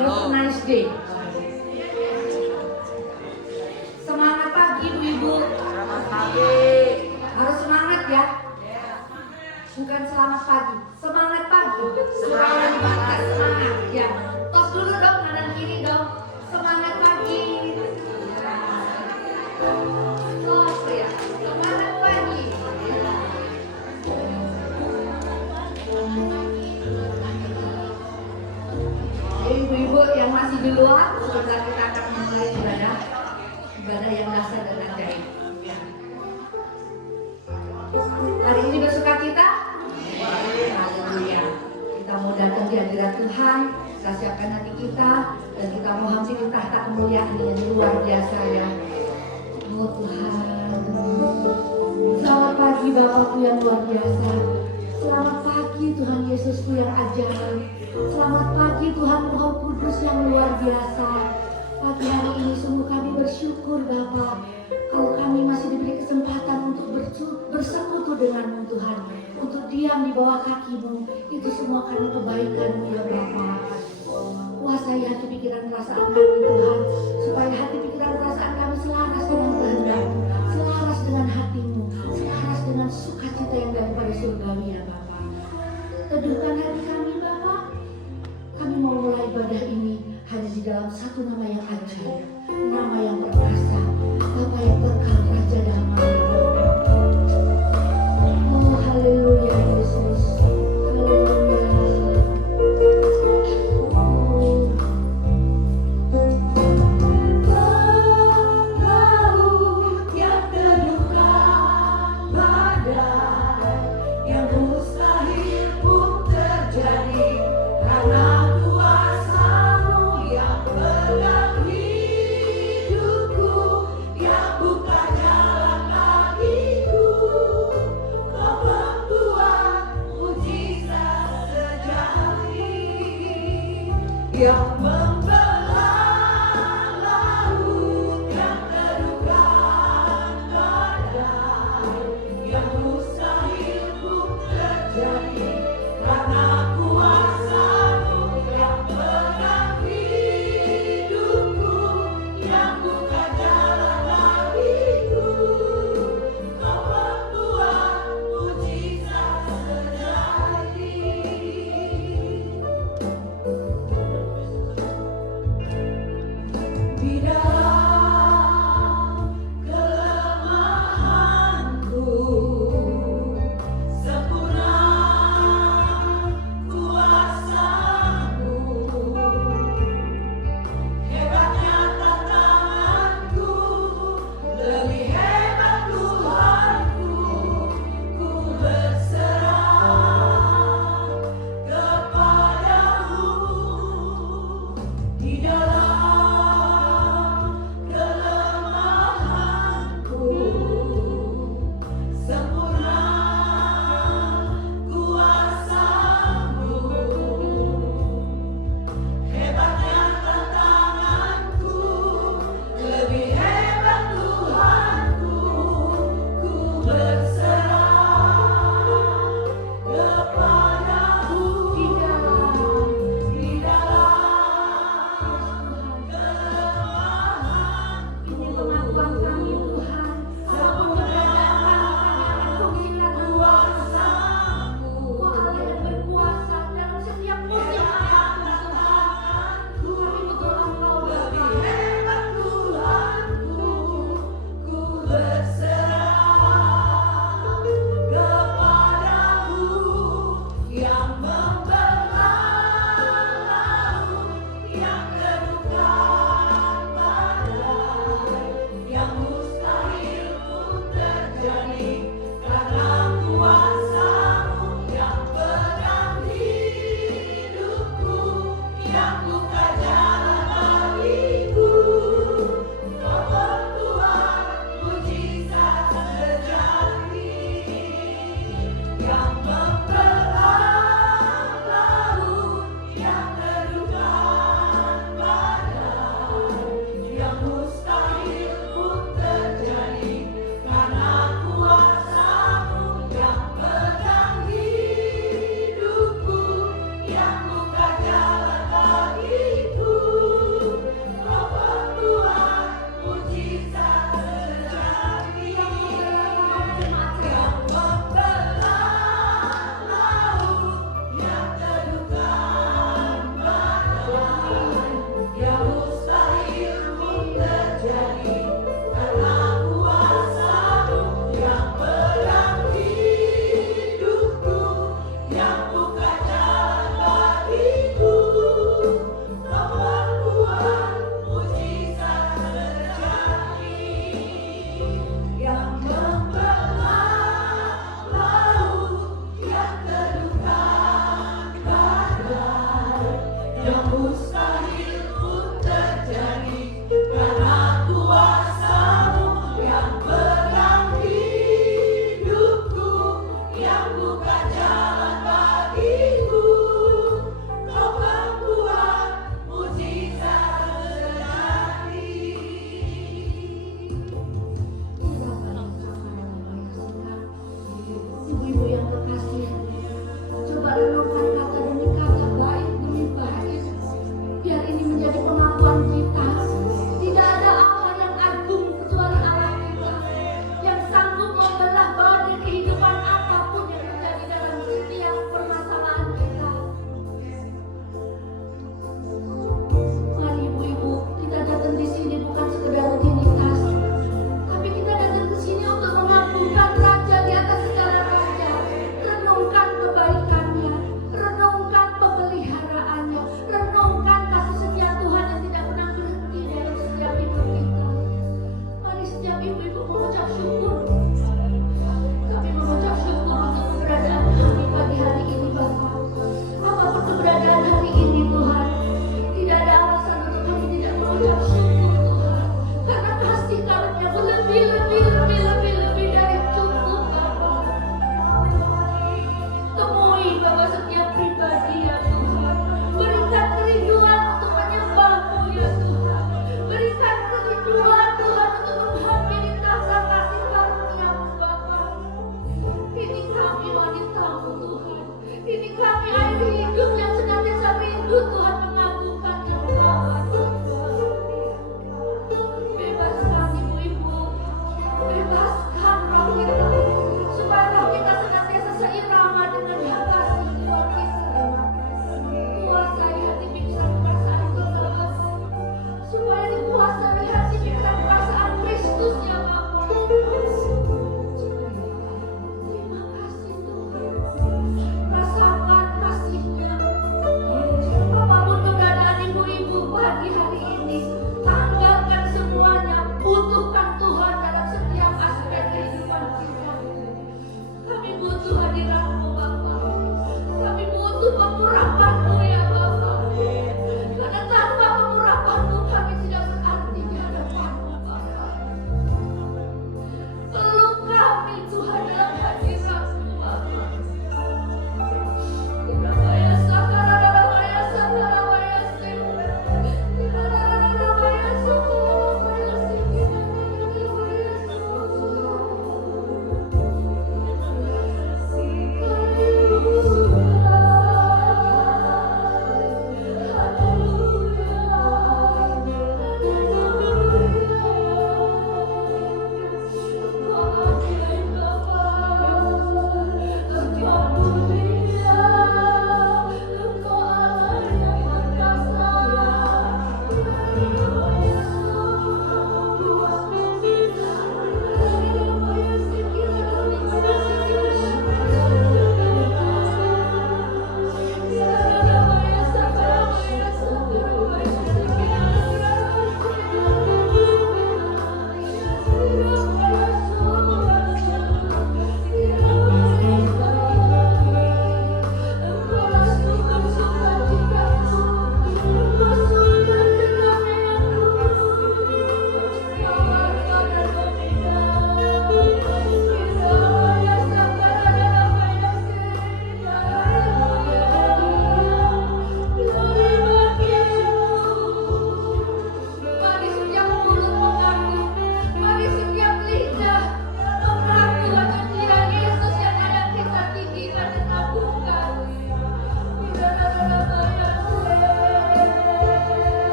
Have a nice day. Semangat pagi Ibu-ibu. Selamat pagi. Harus semangat ya. Bukan selamat pagi. Semangat pagi. Semangat. Ya. Tos dulu dong kanan kiri dong. Semangat pagi. Tos ya. Semangat pagi. Ibu-ibu yang masih di luar, sebentar kita akan mulai ibadah yang dasar dan ajaib. Hari ini bersuka cita? Haleluya. Kita mau datang di hadirat Tuhan, kita siapkan hati kita, dan kita mau hampiri tahta kemuliaan yang luar biasa ya. Oh Tuhan. Selamat pagi Bapakku yang luar biasa. Selamat pagi Tuhan Yesusku yang ajaib. Selamat pagi Tuhan Roh Kudus yang luar biasa. Pagi hari ini sungguh kami bersyukur Bapa, kalau kami masih diberi kesempatan untuk bersekutu dengan Tuhan, untuk diam di bawah kaki-Mu. Itu semua karena kebaikan-Mu ya Bapa. Kuasai hati pikiran perasaan kami Tuhan, supaya hati pikiran perasaan kami selaras dengan kehendak-Mu, selaras dengan hati-Mu, selaras dengan sukacita yang daripada surgawi ya Bapa. Teduhkan hati kami Bapa. Kami mau mulai ibadah ini hanya di dalam satu nama yang ajaib, nama yang perkasa, Bapa yang kekal, Raja Damai. Oh haleluya Yesus, haleluya. Laut yang teduhkan badai, yang mustahil pun terjadi karena yang membelah laut yang teduhkan badai, yang mustahil pun terjadi karena kuasa-Mu yang pegang hidupku, yang buka jalan bagiku. Kau membuat mujizat terjadi.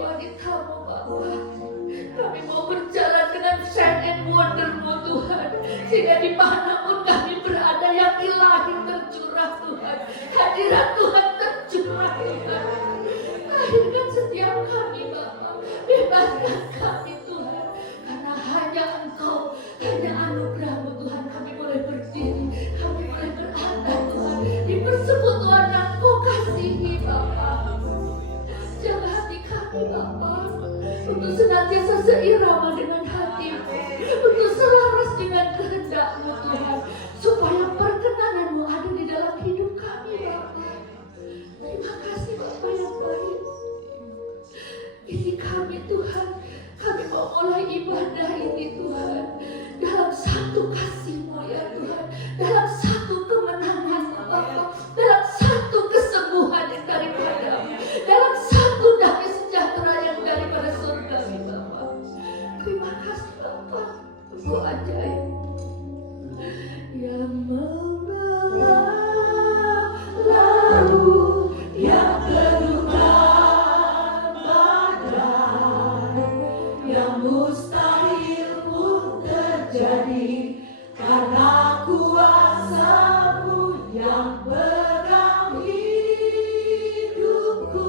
wanitamu Bapa. Kami mau berjalan dengan sign and wonder-Mu Tuhan, sehingga dimanapun kami berada yang ilahi tercurah Tuhan, hadirat Tuhan tercurah Tuhan. Lahirkan setiap kami Bapa, bebaskan kami Tuhan, karena hanya Engkau, hanya anugerah-Mu Tuhan kami boleh berdiri, kami boleh berada Tuhan di persekutuan yang Kau kasihi Bapa. Jaga hati kami Bapa, untuk senantiasa seirama dengan hati-Mu, untuk selaras dengan kehendak-Mu Tuhan, supaya perkenanan-Mu ada di dalam hidup kami Bapa. Terima kasih Bapa yang baik. Ini kami Tuhan, kami mau mulai ibadah ini Tuhan, dalam satu kasih-Mu ya Tuhan, dalam satu kemenangan-Mu Bapa, dalam satu kesembuhan yang daripada-Mu, dalam satu damai sejahtera yang daripada surga Bapa. Terima kasih Bapa, Engkau ajaib yang membelah laut yang teguhkan badai, yang mustahil pun terjadi karena kuasa-Mu yang pegang hidupku,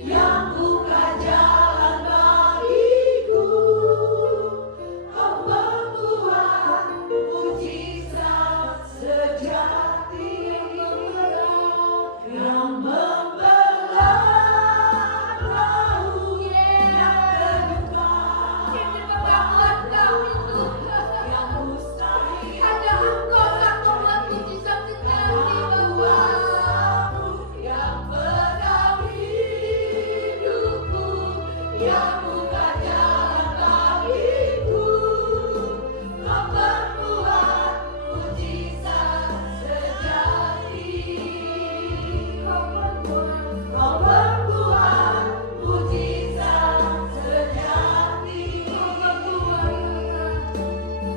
yang buka jalan bagiku. Kau membuat mujizat sejati yang membelah laut yang terbuka, yang mustahil hanya Engkau yang membuat mujizat sejati Bapa, yang pegang hidupku, yang buka jalan bagiku. Kau membuat mujizat sejati, Kau membuat mujizat sejati,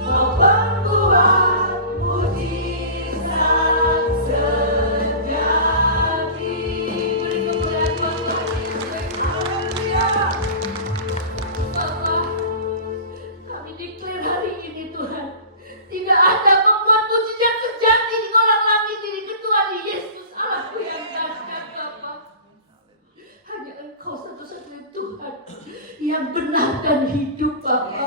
Kau membuat mujizat sejati. Beri kemuliaan buat Tuhan Yesus. Haleluya. Bapa, kami declare hari ini Tuhan, tidak ada pembuat mujizat sejati di kolam langit ini kecuali Yesus Allahku yang dahsyat Bapa. Hanya Engkau satu-satunya Tuhan yang benar dan hidup Bapa.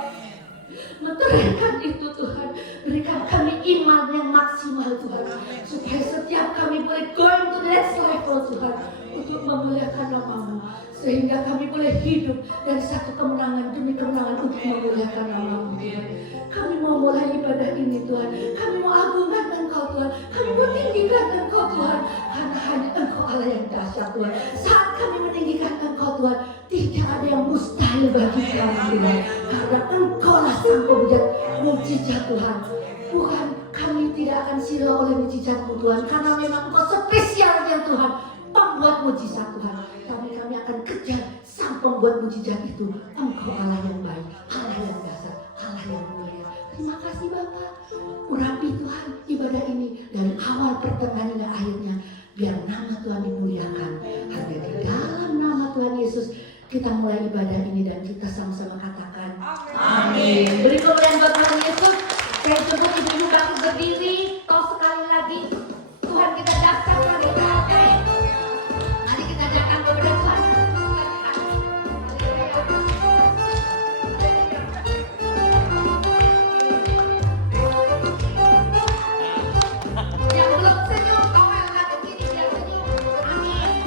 Menterahkan itu Tuhan, berikan kami iman yang maksimal Tuhan, supaya setiap kami boleh going to the next level Tuhan, untuk memuliakan nama-Mu, sehingga kami boleh hidup dari satu kemenangan demi kemenangan untuk memuliakan nama-Mu Tuhan. Kami mau mulai ibadah ini Tuhan, kami mau agungkan Engkau Tuhan, kami mau tinggikan Engkau Tuhan, karena hanya Engkau Allah yang dahsyat Tuhan. Saat kami meninggikan Engkau Tuhan, tidak ada yang mustahil bagi kami Tuhan, karena Engkau lah sang pembuat mujizat Tuhan. Tuhan, kami tidak akan silau oleh mujizat-Mu Tuhan, karena memang Engkau spesial ya Tuhan, pembuat mujizat Tuhan. Tapi kami akan kejar sang pembuat mujizat itu. Engkau Allah yang baik, Allah yang dasar, Allah yang mulia. Terima kasih Bapa. Urapi Tuhan ibadah ini dari awal, pertengahan hingga akhirnya, biar nama Tuhan dimuliakan. Hanya di dalam nama Tuhan Yesus kita mulai ibadah ini, dan kita sama-sama katakan amin. Beri kemuliaan buat Tuhan Yesus. Saya jemput ibu-ibu bangkit berdiri. Toh sekali lagi Tuhan kita datang hari ini. Mari kita datang kepada Tuhan. Yang belum senyum, kamu yang ngadep kiri biar senyum. Amin.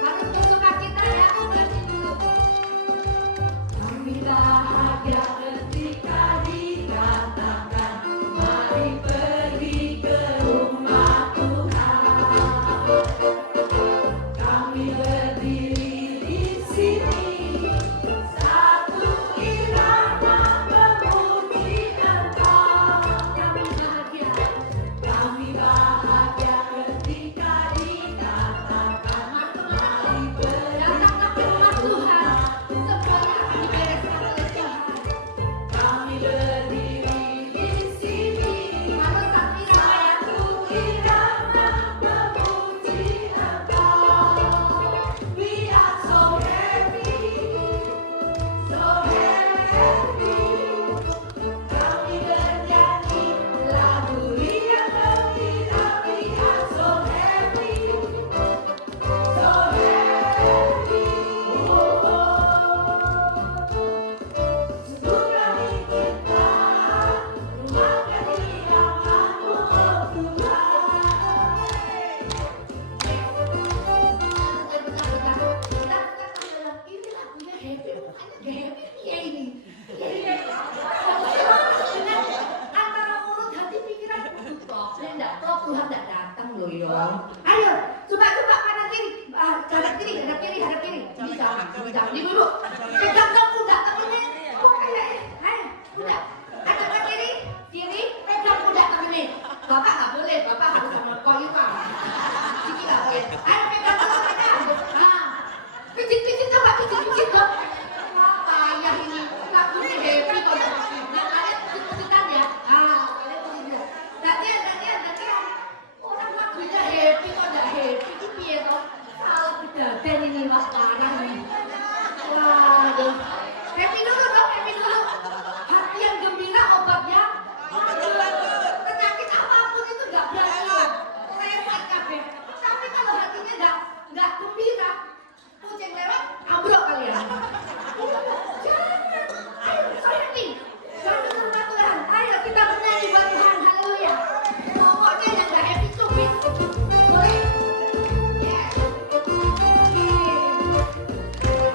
Harus bersuka cita ya. Kami bahagia ketika dikatakan, mari pergi ke rumah Tuhan. Kami berdiri di sini, satu irama memuji Engkau. Kami bahagia ketika dikatakan, mari pergi ke rumah Tuhan. Semuanya akan dibereskan oleh Tuhan. Kami berdiri di sini, satu irama memuji Engkau. We are so happy happy, mukanya gak happy ya ini. Dengan antara mulut hati pikiran top, enggak top Tuhan enggak datang loh yo. Ayo, coba kanan kiri, hadap kiri, bisa ini dulu. Pegang kuda temennya, ayo, kuda, hadap kiri, pegang kuda temennya. Bapak nggak boleh, bapak harus sama koi pak. Ini nggak boleh. Ayo pegang temennya. Pijit coba, pijit dong. Wah payah ini, nggak boleh happy kalau yang kalian pijit-pijitan ya. Kalian pijit. Latihan. Orang lagunya happy kok nggak happy, ini piye toh? Salah pedagang ini mas parah nih. Waduh, happy dulu. Hati yang gembira obatnya. Penyakit apapun itu nggak berani. Repot kabeh. Tapi kalau hatinya nggak gembira, kucing lewat ambruk kalian. Jangan. Ayo, happy. Jangan lupa Tuhan. Ayo kita bernyanyi buat Tuhan. Haleluya. Pokoknya yang nggak happy cubit. Boleh? Yes.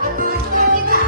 Aduh, kita.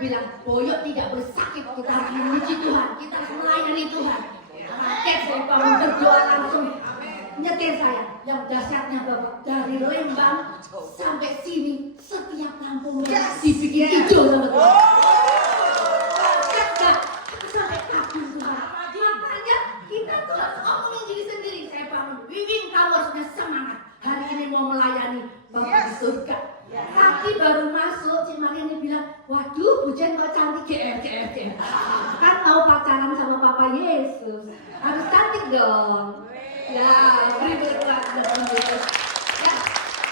bilang, Boyok tidak boleh sakit, kita harus memuji Tuhan, kita harus melayani Tuhan. Kaget saya bangun berdoa langsung nyetir saya. Yang dahsyatnya Bapak, dari Lembang sampai sini setiap lampu merah dibikin hijau sama Tuhan. Kaget sampai kagum Tuhan. Makanya kita tuh harus ngomongin diri sendiri. Saya bangun, Wiwin kamu harusnya semangat. Hari ini mau melayani Bapak di surga. Kaki baru masuk, Cik Maria ini bilang, waduh Bu Jen kok cantik, GR. Kan tahu pacaran sama Papa Yesus, harus cantik dong. Ya, beri berdoa kepada Yesus. Ya,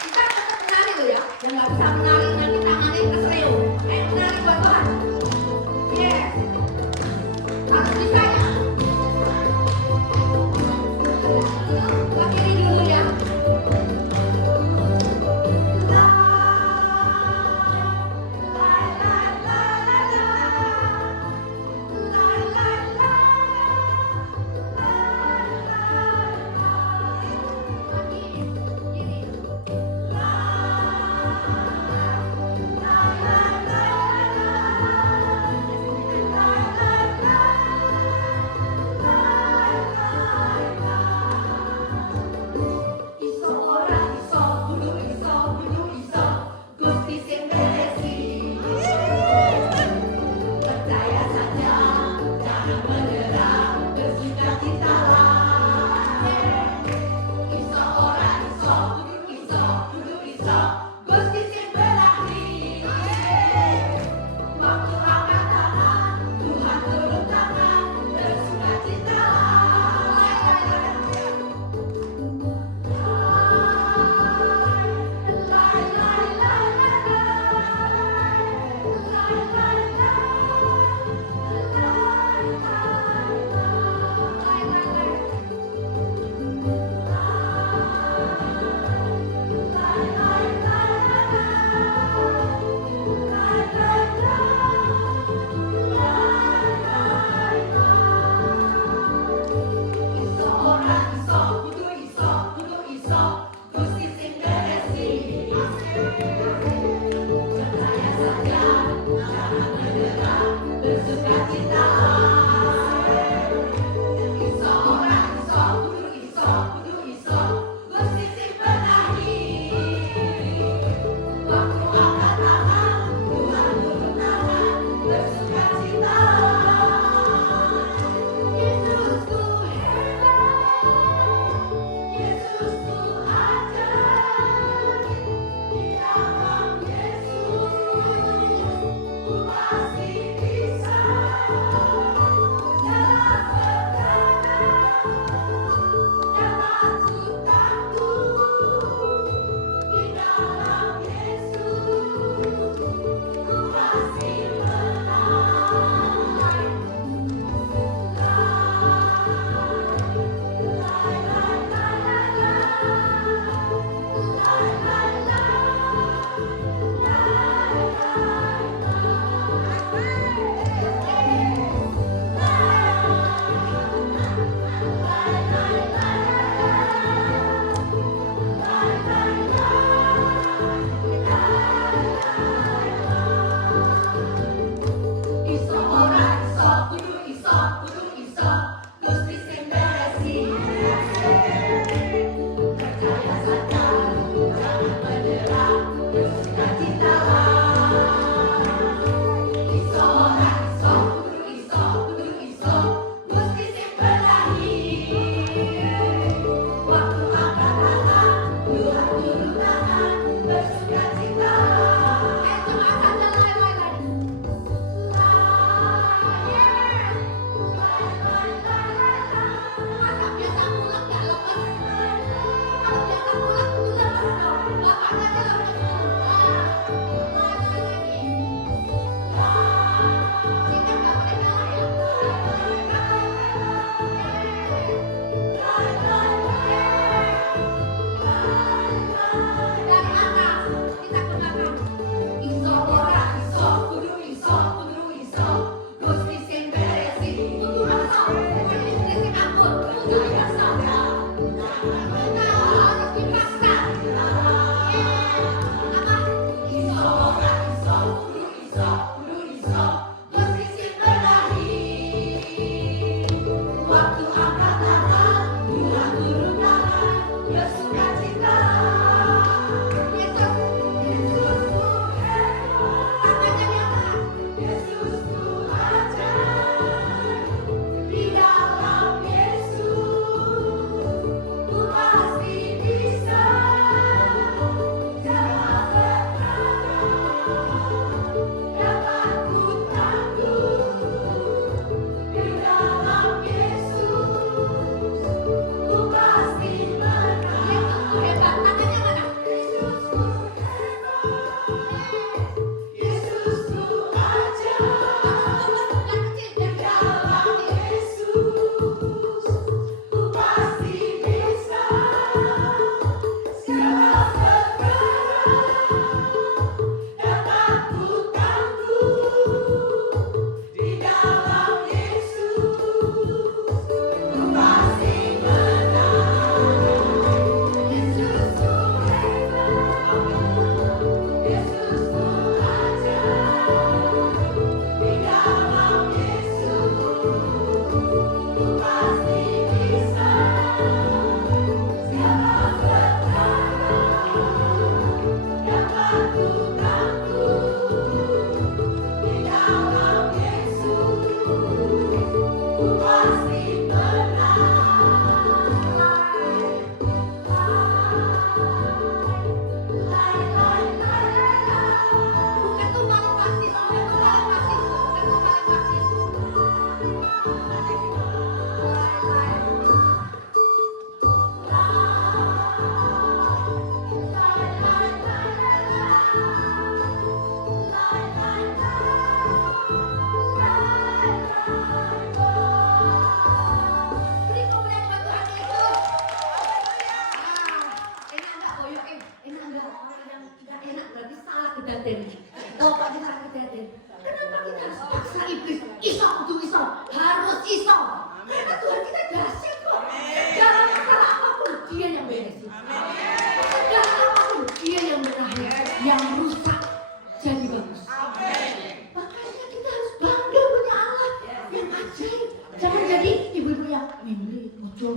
kita tetap menari loh ya. Yang nggak bisa menari nanti tangannya keseleo. Menari buat Tuhan. Yes, harus bisa ya. Ke kiri dulu ya.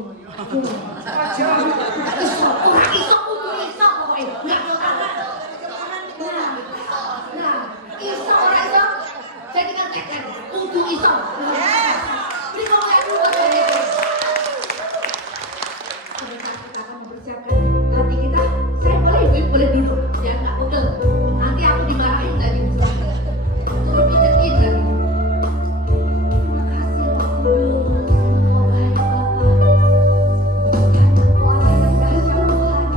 Orang iso kudu iso pokoknya. Enggak ada. Nah, iso orang iso. Jadi kan tekan kudu iso. Ini mau kayak dulu dari itu. Kita akan mempersiapkan hati kita. Saya boleh duduk, ya nggak pegel. Nanti aku dimarahin lagi. Suruh pijetin lagi. Terima kasih Pak Kudus. Engkau baik Bapak. Tuhan, Engkau Allah yang dahsyat Tuhan.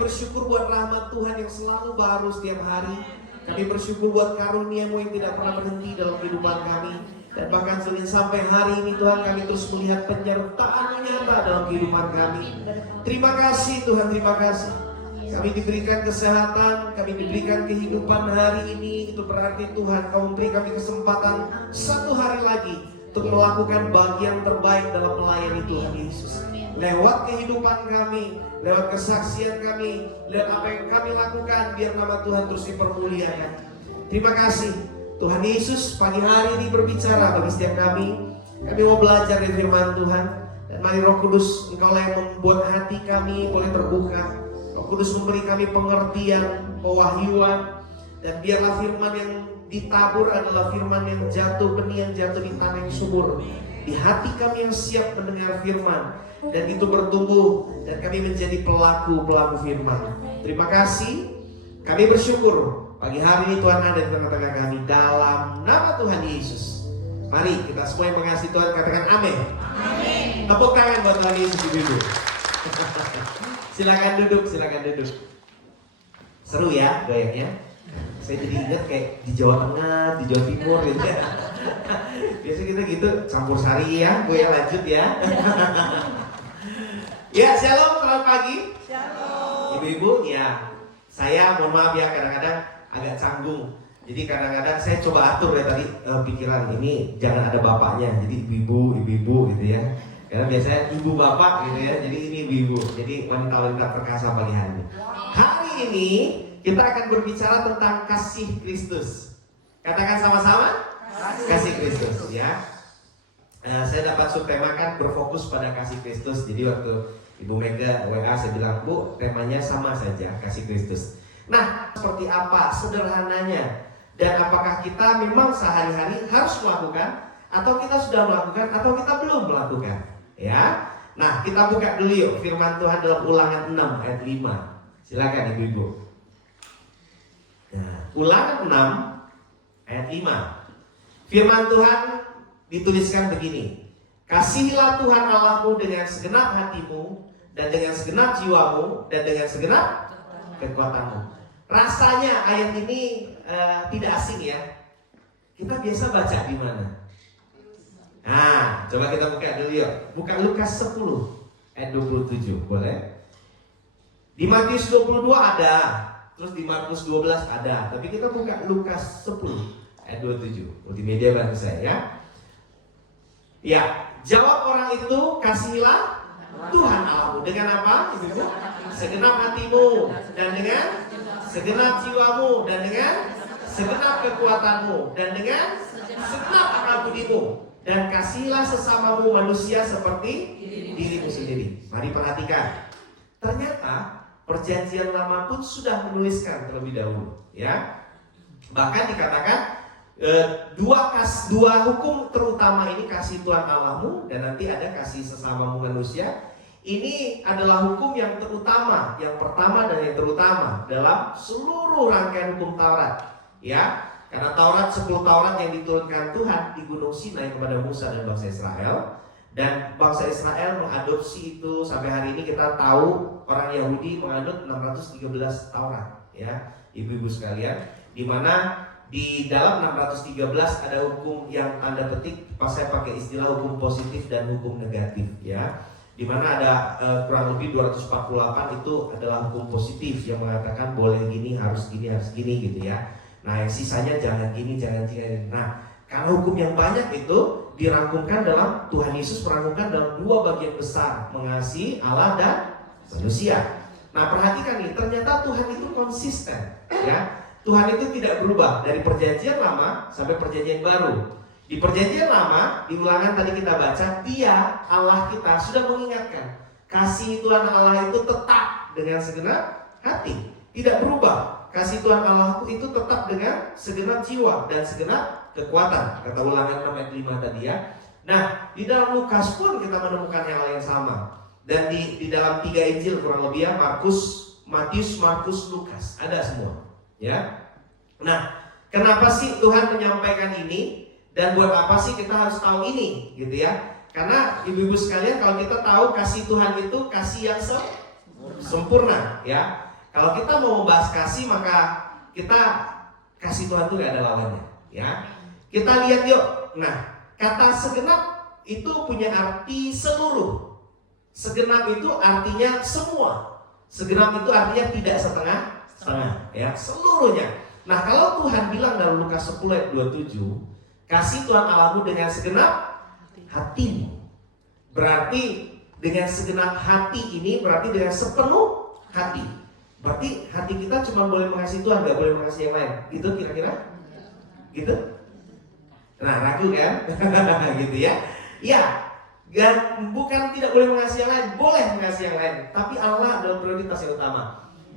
bersyukur buat rahmat Tuhan yang selalu baru setiap hari. Kami bersyukur buat karunia-Mu yang tidak pernah berhenti dalam kehidupan kami. Dan bahkan sampai hari ini Tuhan, kami terus melihat penyertaan-Mu nyata dalam kehidupan kami. Terima kasih Tuhan, terima kasih. Kami diberikan kesehatan, kami diberikan kehidupan hari ini. Itu berarti Tuhan, Kau memberi kami kesempatan satu hari lagi untuk melakukan bagian terbaik dalam melayani Tuhan Yesus. Lewat kehidupan kami, lewat kesaksian kami, lewat apa yang kami lakukan, biar nama Tuhan terus dipermuliakan. Terima kasih Tuhan Yesus, pagi hari ini berbicara bagi setiap kami. Kami mau belajar dari firman Tuhan. Dan mari Roh Kudus, Engkau yang membuat hati kami boleh terbuka. Roh Kudus memberi kami pengertian, pewahyuan. Dan biarlah firman yang ditabur adalah firman yang jatuh, benih yang jatuh di tanah yang subur. Di hati kami yang siap mendengar firman. Dan itu bertumbuh. Dan kami menjadi pelaku-pelaku firman. Terima kasih. Kami bersyukur pagi hari ini Tuhan ada di tengah-tengah kami. Dalam nama Tuhan Yesus. Mari kita semua yang mengasihi Tuhan katakan amin. Amin. Tepuk tangan buat Tuhan Yesus dulu. Silakan duduk, silakan duduk. Seru ya goyangnya. Saya jadi ingat kayak di Jawa Tengah, di Jawa Timur gitu ya. Biasa kita gitu campur sari ya, goyang lanjut ya. Ya, shalom, selamat pagi. Shalom. Ibu-ibu, ya. Saya mohon maaf ya kadang-kadang agak canggung. Jadi kadang-kadang saya coba atur ya tadi pikiran ini jangan ada bapaknya. Jadi ibu-ibu gitu ya. Karena biasanya ibu bapak gitu ya. Jadi ini ibu-ibu. Jadi wanita-wanita perkasa pagi hari ini. Hari ini kita akan berbicara tentang kasih Kristus. Katakan sama-sama, kasih Kristus ya. Saya dapat subtemakan berfokus pada kasih Kristus. Jadi waktu Ibu Mega WA saya bilang, Bu, temanya sama saja, kasih Kristus. Nah, seperti apa sederhananya? Dan apakah kita memang sehari-hari harus melakukan, atau kita sudah melakukan, atau kita belum melakukan? Ya. Nah, kita buka dulu yuk firman Tuhan dalam Ulangan 6 ayat 5. Silakan Ibu-ibu. Nah, Ulangan 6 ayat 5. Firman Tuhan dituliskan begini. Kasihilah Tuhan Allahmu dengan segenap hatimu, dan dengan segenap jiwamu, dan dengan segenap kekuatanmu. Rasanya ayat ini tidak asing ya. Kita biasa baca di mana? Nah, coba kita buka dulu yuk. Buka Lukas 10 ayat 27, boleh? Di Matius 22 ada, terus di Markus 12 ada. Tapi kita buka Lukas 10 ayat 27. Multimedia bantu saya ya. Ya, jawab orang itu, kasihilah Tuhan Allahmu dengan apa? Segenap hatimu, dan dengan segenap jiwamu, dan dengan segenap kekuatanmu, dan dengan segenap akal budimu, dan kasihilah sesamamu manusia seperti dirimu sendiri. Mari perhatikan. Ternyata perjanjian lama pun sudah menuliskan terlebih dahulu, ya. Bahkan dikatakan dua hukum terutama ini, kasih Tuhan Allahmu dan nanti ada kasih sesamamu manusia. Ini adalah hukum yang terutama, yang pertama dan yang terutama dalam seluruh rangkaian hukum Taurat, ya. Karena Taurat 10 Taurat yang diturunkan Tuhan di Gunung Sinai kepada Musa dan bangsa Israel, dan bangsa Israel mengadopsi itu. Sampai hari ini kita tahu orang Yahudi menganut 613 Taurat, ya, ibu-ibu sekalian, di mana di dalam 613 ada hukum yang tanda petik, pas saya pakai istilah hukum positif dan hukum negatif, ya. Di mana ada kurang lebih 248 itu adalah hukum positif yang mengatakan boleh gini, harus gini gitu ya. Nah, yang sisanya jangan gini, jangan gini. Nah, karena hukum yang banyak itu dirangkumkan dalam Tuhan Yesus merangkumkan dalam dua bagian besar, mengasihi Allah dan manusia. Nah, perhatikan nih, ternyata Tuhan itu konsisten, ya. Tuhan itu tidak berubah dari perjanjian lama sampai perjanjian baru. Di perjanjian lama, di Ulangan tadi kita baca, Dia, Allah kita sudah mengingatkan kasih Tuhan Allah itu tetap dengan segenap hati, tidak berubah. Kasih Tuhan Allah itu tetap dengan segenap jiwa dan segenap kekuatan, kata Ulangan 6 ayat 5 tadi ya. Nah, di dalam Lukas pun kita menemukan hal yang sama. Dan di dalam 3 Injil kurang lebih ya, Matius, Markus, Lukas, ada semua. Ya, nah, kenapa sih Tuhan menyampaikan ini? Dan buat apa sih kita harus tahu ini, gitu ya? Karena ibu-ibu sekalian, kalau kita tahu kasih Tuhan itu kasih yang sempurna, ya. Kalau kita mau membahas kasih, maka kita kasih Tuhan itu gak ada lawannya, ya. Kita lihat yuk. Nah, kata segenap itu punya arti seluruh. Segenap itu artinya semua. Segenap itu artinya tidak setengah-setengah, ya, seluruhnya. Nah, kalau Tuhan bilang dalam Lukas 10 ayat 27, kasih Tuhan Allahmu dengan segenap hatimu. Berarti dengan segenap hati ini berarti dengan sepenuh hati. Berarti hati kita cuma boleh mengasihi Tuhan, gak boleh mengasihi yang lain. Gitu kira-kira? Gitu? Nah, ragu kan? Gitu ya. Ya, bukan tidak boleh mengasihi yang lain, boleh mengasihi yang lain. Tapi Allah adalah prioritas yang utama.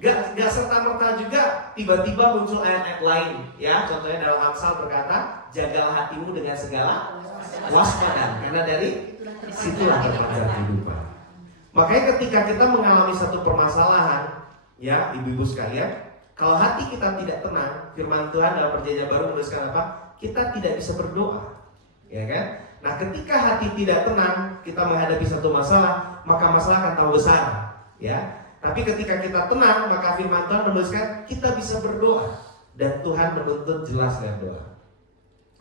Gak serta-merta juga tiba-tiba muncul ayat-ayat lain. Ya, contohnya dalam Amsal berkata, jagalah hatimu dengan segala waspada, karena dari situlah terpancar kehidupan. Makanya ketika kita mengalami satu permasalahan, ya ibu-ibu sekalian, kalau hati kita tidak tenang, firman Tuhan dalam Perjanjian Baru menuliskan apa? Kita tidak bisa berdoa, ya kan? Nah, ketika hati tidak tenang, kita menghadapi satu masalah, maka masalah akan tambah besar, ya. Tapi ketika kita tenang, maka firman Tuhan menuliskan kita bisa berdoa dan Tuhan menuntut jelas dengan doa.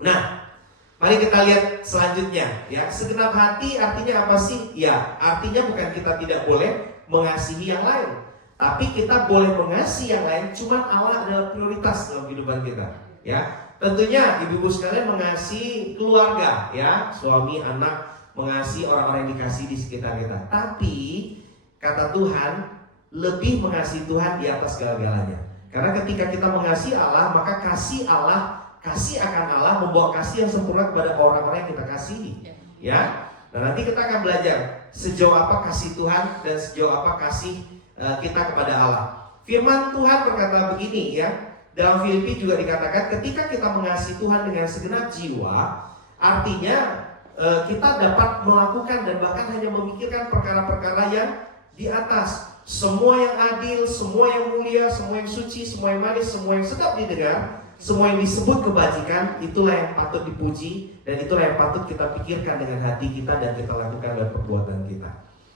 Nah, mari kita lihat selanjutnya, ya. Segenap hati artinya apa sih? Ya, artinya bukan kita tidak boleh mengasihi yang lain, tapi kita boleh mengasihi yang lain. Cuman Allah adalah prioritas dalam kehidupan kita, ya. Tentunya ibu-ibu sekalian mengasihi keluarga, ya, suami, anak, mengasihi orang-orang yang dikasihi di sekitar kita. Tapi kata Tuhan, lebih mengasihi Tuhan di atas segala-galanya. Karena ketika kita mengasihi Allah, maka kasih Allah, kasih akan Allah membawa kasih yang sempurna kepada orang-orang yang kita kasihi, ya. Nah, nanti kita akan belajar sejauh apa kasih Tuhan dan sejauh apa kasih kita kepada Allah. Firman Tuhan berkata begini, ya. Dalam Filipi juga dikatakan ketika kita mengasihi Tuhan dengan segenap jiwa, artinya kita dapat melakukan dan bahkan hanya memikirkan perkara-perkara yang di atas. Semua yang adil, semua yang mulia, semua yang suci, semua yang manis, semua yang sedap didengar, semua yang disebut kebajikan, itulah yang patut dipuji dan itulah yang patut kita pikirkan dengan hati kita dan kita lakukan dalam perbuatan kita.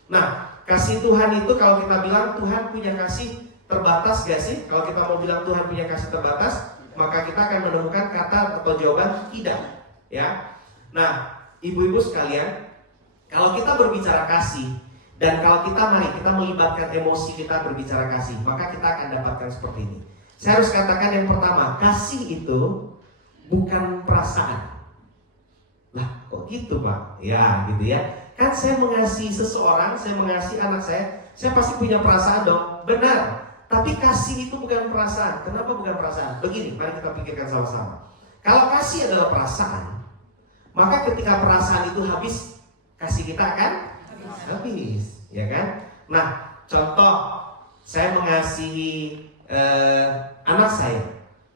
Nah, kasih Tuhan itu kalau kita bilang Tuhan punya kasih terbatas gak sih? Kalau kita mau bilang Tuhan punya kasih terbatas, maka kita akan menemukan kata atau jawaban tidak, ya. Nah, ibu-ibu sekalian, kalau kita berbicara kasih dan kalau mari kita melibatkan emosi kita berbicara kasih, maka kita akan dapatkan seperti ini. Saya harus katakan yang pertama, kasih itu bukan perasaan. Lah, kok gitu Pak? Ya, gitu ya. Kan saya mengasihi seseorang, saya mengasihi anak saya pasti punya perasaan dong. Benar. Tapi kasih itu bukan perasaan. Kenapa bukan perasaan? Begini, mari kita pikirkan sama-sama. Kalau kasih adalah perasaan, maka ketika perasaan itu habis, kasih kita akan habis, ya kan? Nah, contoh, saya mengasihi anak saya,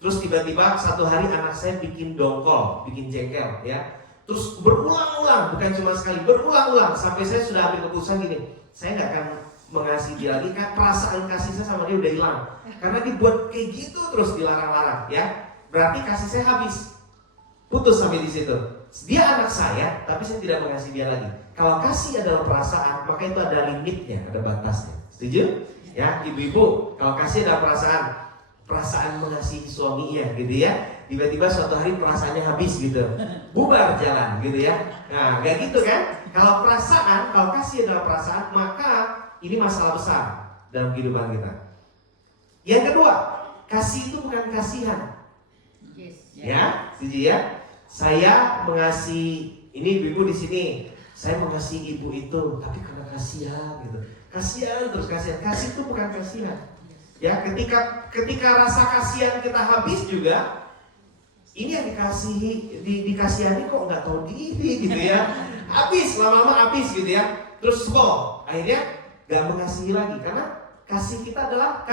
terus tiba-tiba satu hari anak saya bikin dongkol, bikin jengkel, ya. Terus berulang-ulang, bukan cuma sekali, berulang-ulang sampai saya sudah ambil keputusan gini, saya nggak akan mengasihi dia lagi, kan perasaan kasih saya sama dia udah hilang. Karena dibuat kayak gitu terus dilarang-larang, ya. Berarti kasih saya habis. Putus sampai di situ. Dia anak saya, tapi saya tidak mengasihi dia lagi. Kalau kasih adalah perasaan, maka itu ada limitnya, ada batasnya. Setuju? Ya, ibu-ibu, kalau kasih adalah perasaan mengasihi suami ya, gitu ya. Tiba-tiba suatu hari perasaannya habis gitu. Bubar jalan gitu ya. Nah, gak gitu kan? Kalau kasih adalah perasaan, maka ini masalah besar dalam kehidupan kita. Yang kedua, kasih itu bukan kasihan. Ya, setuju ya? Saya mengasihi, ini ibu di sini, saya mengasihi ibu itu, tapi karena kasihan gitu. Kasihan terus kasihan. Kasih itu bukan kasihan. Ya, ketika rasa kasihan kita habis juga, ini yang dikasihani kok nggak tahu diri gitu ya. Habis, lama-lama habis gitu ya. Terus kok akhirnya gak mengasihi lagi karena kasih kita adalah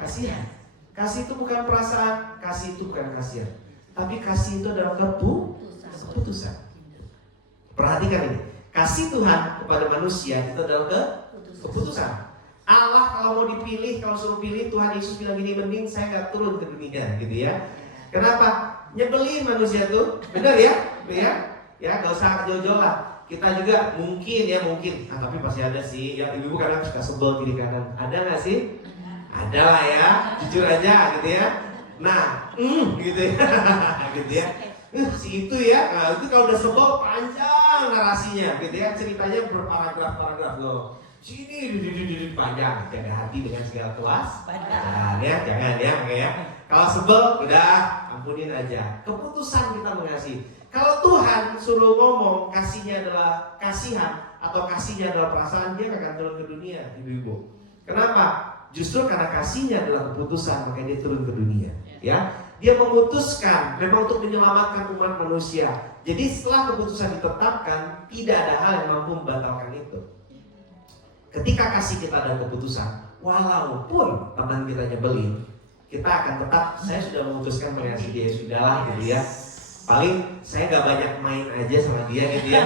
kasihan. Kasih itu bukan perasaan, kasih itu bukan kasihan, tapi kasih itu adalah keputusan. Perhatikan ini, kasih Tuhan kepada manusia itu adalah keputusan. Allah kalau mau dipilih, kalau suruh pilih, Tuhan Yesus bilang gini, mending saya gak turun ke dunia gitu ya. Kenapa? Nyebelin manusia tuh, benar ya? Ya gak usah jauh-jauh lah. Kita juga mungkin, tapi pasti ada sih. Ya ibu-ibu kadang suka sebel kiri kanan. Ada nggak sih? Ada lah ya, jujur aja gitu ya. Nah, gitu ya, gitu ya. Si itu ya, nah, itu kalau udah sebel panjang narasinya, gitu ya, ceritanya berparagraf-paragraf loh. Sini panjang, jaga hati dengan segala kelas. Nah, ya, jangan ya. Kalau sebel, udah ampunin aja. Keputusan kita mengasihi. Kalau Tuhan suruh ngomong kasihnya adalah kasihan atau kasihnya adalah perasaan, dia akan turun ke dunia, ibu-ibu. Kenapa? Justru karena kasihnya adalah keputusan, makanya dia turun ke dunia. Ya, dia memutuskan memang untuk menyelamatkan umat manusia. Jadi setelah keputusan ditetapkan, tidak ada hal yang mampu membatalkan itu. Ketika kasih kita ada keputusan, walaupun teman kita nyebelin, kita akan tetap, saya sudah memutuskan mengasihi dia, sudahlah gitu ya. Paling saya nggak banyak main aja sama dia gitu ya.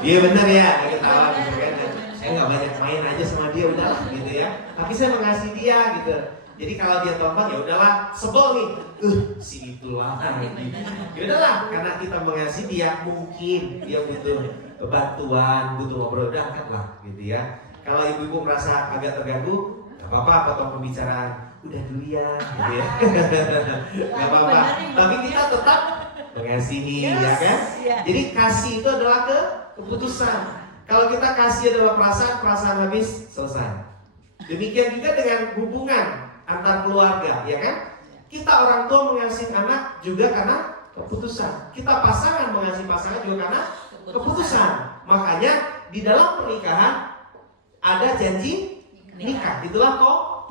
Dia bener ya, ketawa gitu kan. Saya nggak banyak main aja sama dia, udahlah gitu ya. Tapi saya mengasihi dia gitu. Jadi kalau dia telepon ya udahlah, sebel nih, si itulah. Ya udahlah, karena kita mengasihi dia, mungkin dia butuh bantuan, butuh ngobrol, udah angkatlah gitu ya. Kalau ibu-ibu merasa agak terganggu, nggak apa-apa, potong pembicaraan, udah dulu ya, gitu ya. Nggak apa-apa. Tapi kita tetap mengasihi, ya kan? Jadi kasih itu adalah keputusan. Kalau kita kasih adalah perasaan habis, selesai. Demikian juga dengan hubungan antar keluarga, ya kan? Kita orang tua mengasihi anak juga karena keputusan. Kita pasangan mengasihi pasangan juga karena keputusan. Makanya di dalam pernikahan ada janji nikah. Itulah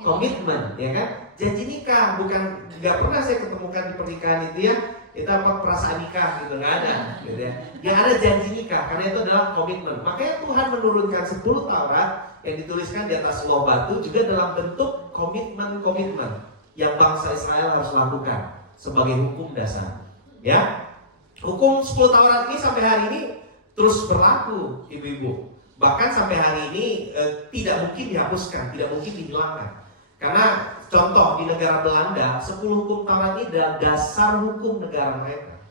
komitmen, ya kan? Janji nikah, bukan nggak pernah saya ketemukan di pernikahan itu ya. Itu apa perasaan nikah gitu, nggak ada, gitu ya. Yang ada janji nikah, karena itu adalah komitmen. Makanya Tuhan menurunkan 10 Taurat yang dituliskan di atas sebuah batu juga dalam bentuk komitmen yang bangsa Israel harus lakukan sebagai hukum dasar. Ya, hukum 10 Taurat ini sampai hari ini terus berlaku, ibu-ibu. Bahkan sampai hari ini tidak mungkin dihapuskan, tidak mungkin dihilangkan. Karena contoh di negara Belanda, 10 hukum Taurat ini adalah dasar hukum negara mereka.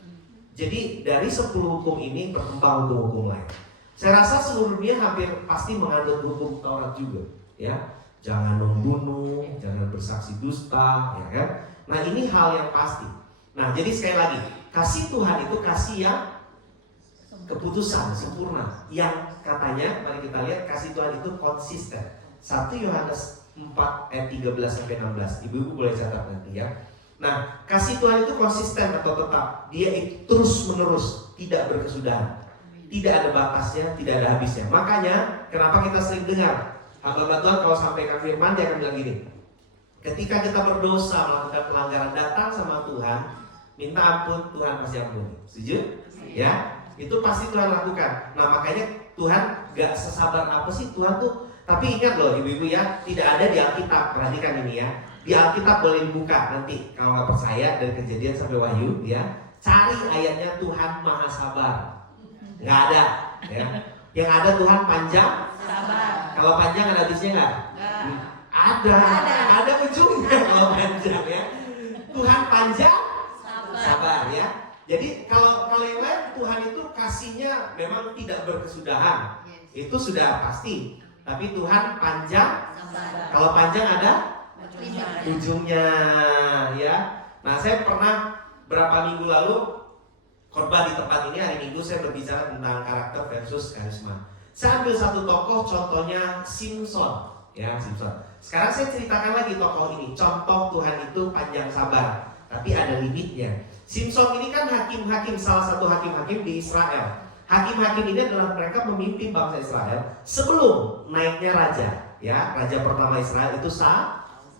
Jadi dari 10 hukum ini berkembang hukum-hukum lain. Saya rasa seluruh dunia hampir pasti menganut hukum Taurat juga, ya. Jangan membunuh, jangan bersaksi dusta, ya kan? Nah, ini hal yang pasti. Nah, jadi sekali lagi, kasih Tuhan itu kasih yang keputusan sempurna, yang katanya, mari kita lihat, kasih Tuhan itu konsisten. 1 Yohanes 4 ayat 13 sampai 16. Ibu-ibu boleh catat nanti ya. Nah, kasih Tuhan itu konsisten atau tetap. Dia itu terus menerus, tidak berkesudahan. Tidak ada batasnya, tidak ada habisnya. Makanya kenapa kita sering dengar hamba Tuhan kalau sampaikan firman, dia akan bilang gini. Ketika kita berdosa, melakukan pelanggaran, datang sama Tuhan, minta ampun, Tuhan pasti ampuni. Setuju? Ya, itu pasti Tuhan lakukan. Nah, makanya Tuhan gak sesabar apa sih Tuhan tuh. Tapi ingat loh ibu-ibu ya, tidak ada di Alkitab. Perhatikan ini ya. Di Alkitab boleh dibuka nanti kalau nggak percaya dari Kejadian sampai Wahyu ya. Cari ayatnya Tuhan Maha Sabar. Nggak ada ya. Yang ada Tuhan panjang sabar. Kalau panjang ada habisnya nggak? Ada ujungnya kalau panjang ya. Tuhan panjang sabar ya. Jadi kalau yang lain Tuhan itu kasihnya memang tidak berkesudahan. Itu sudah pasti. Tapi Tuhan panjang, kalau panjang ada ujungnya, ya. Nah, saya pernah berapa minggu lalu khotbah di tempat ini, hari Minggu saya berbicara tentang karakter versus karisma. Saya ambil satu tokoh, contohnya Simpson, ya Simpson. Sekarang saya ceritakan lagi tokoh ini. Contoh Tuhan itu panjang sabar, tapi ada limitnya. Simpson ini kan hakim-hakim, salah satu hakim-hakim di Israel. Hakim-hakim ini adalah mereka memimpin bangsa Israel sebelum naiknya raja, ya. Raja pertama Israel itu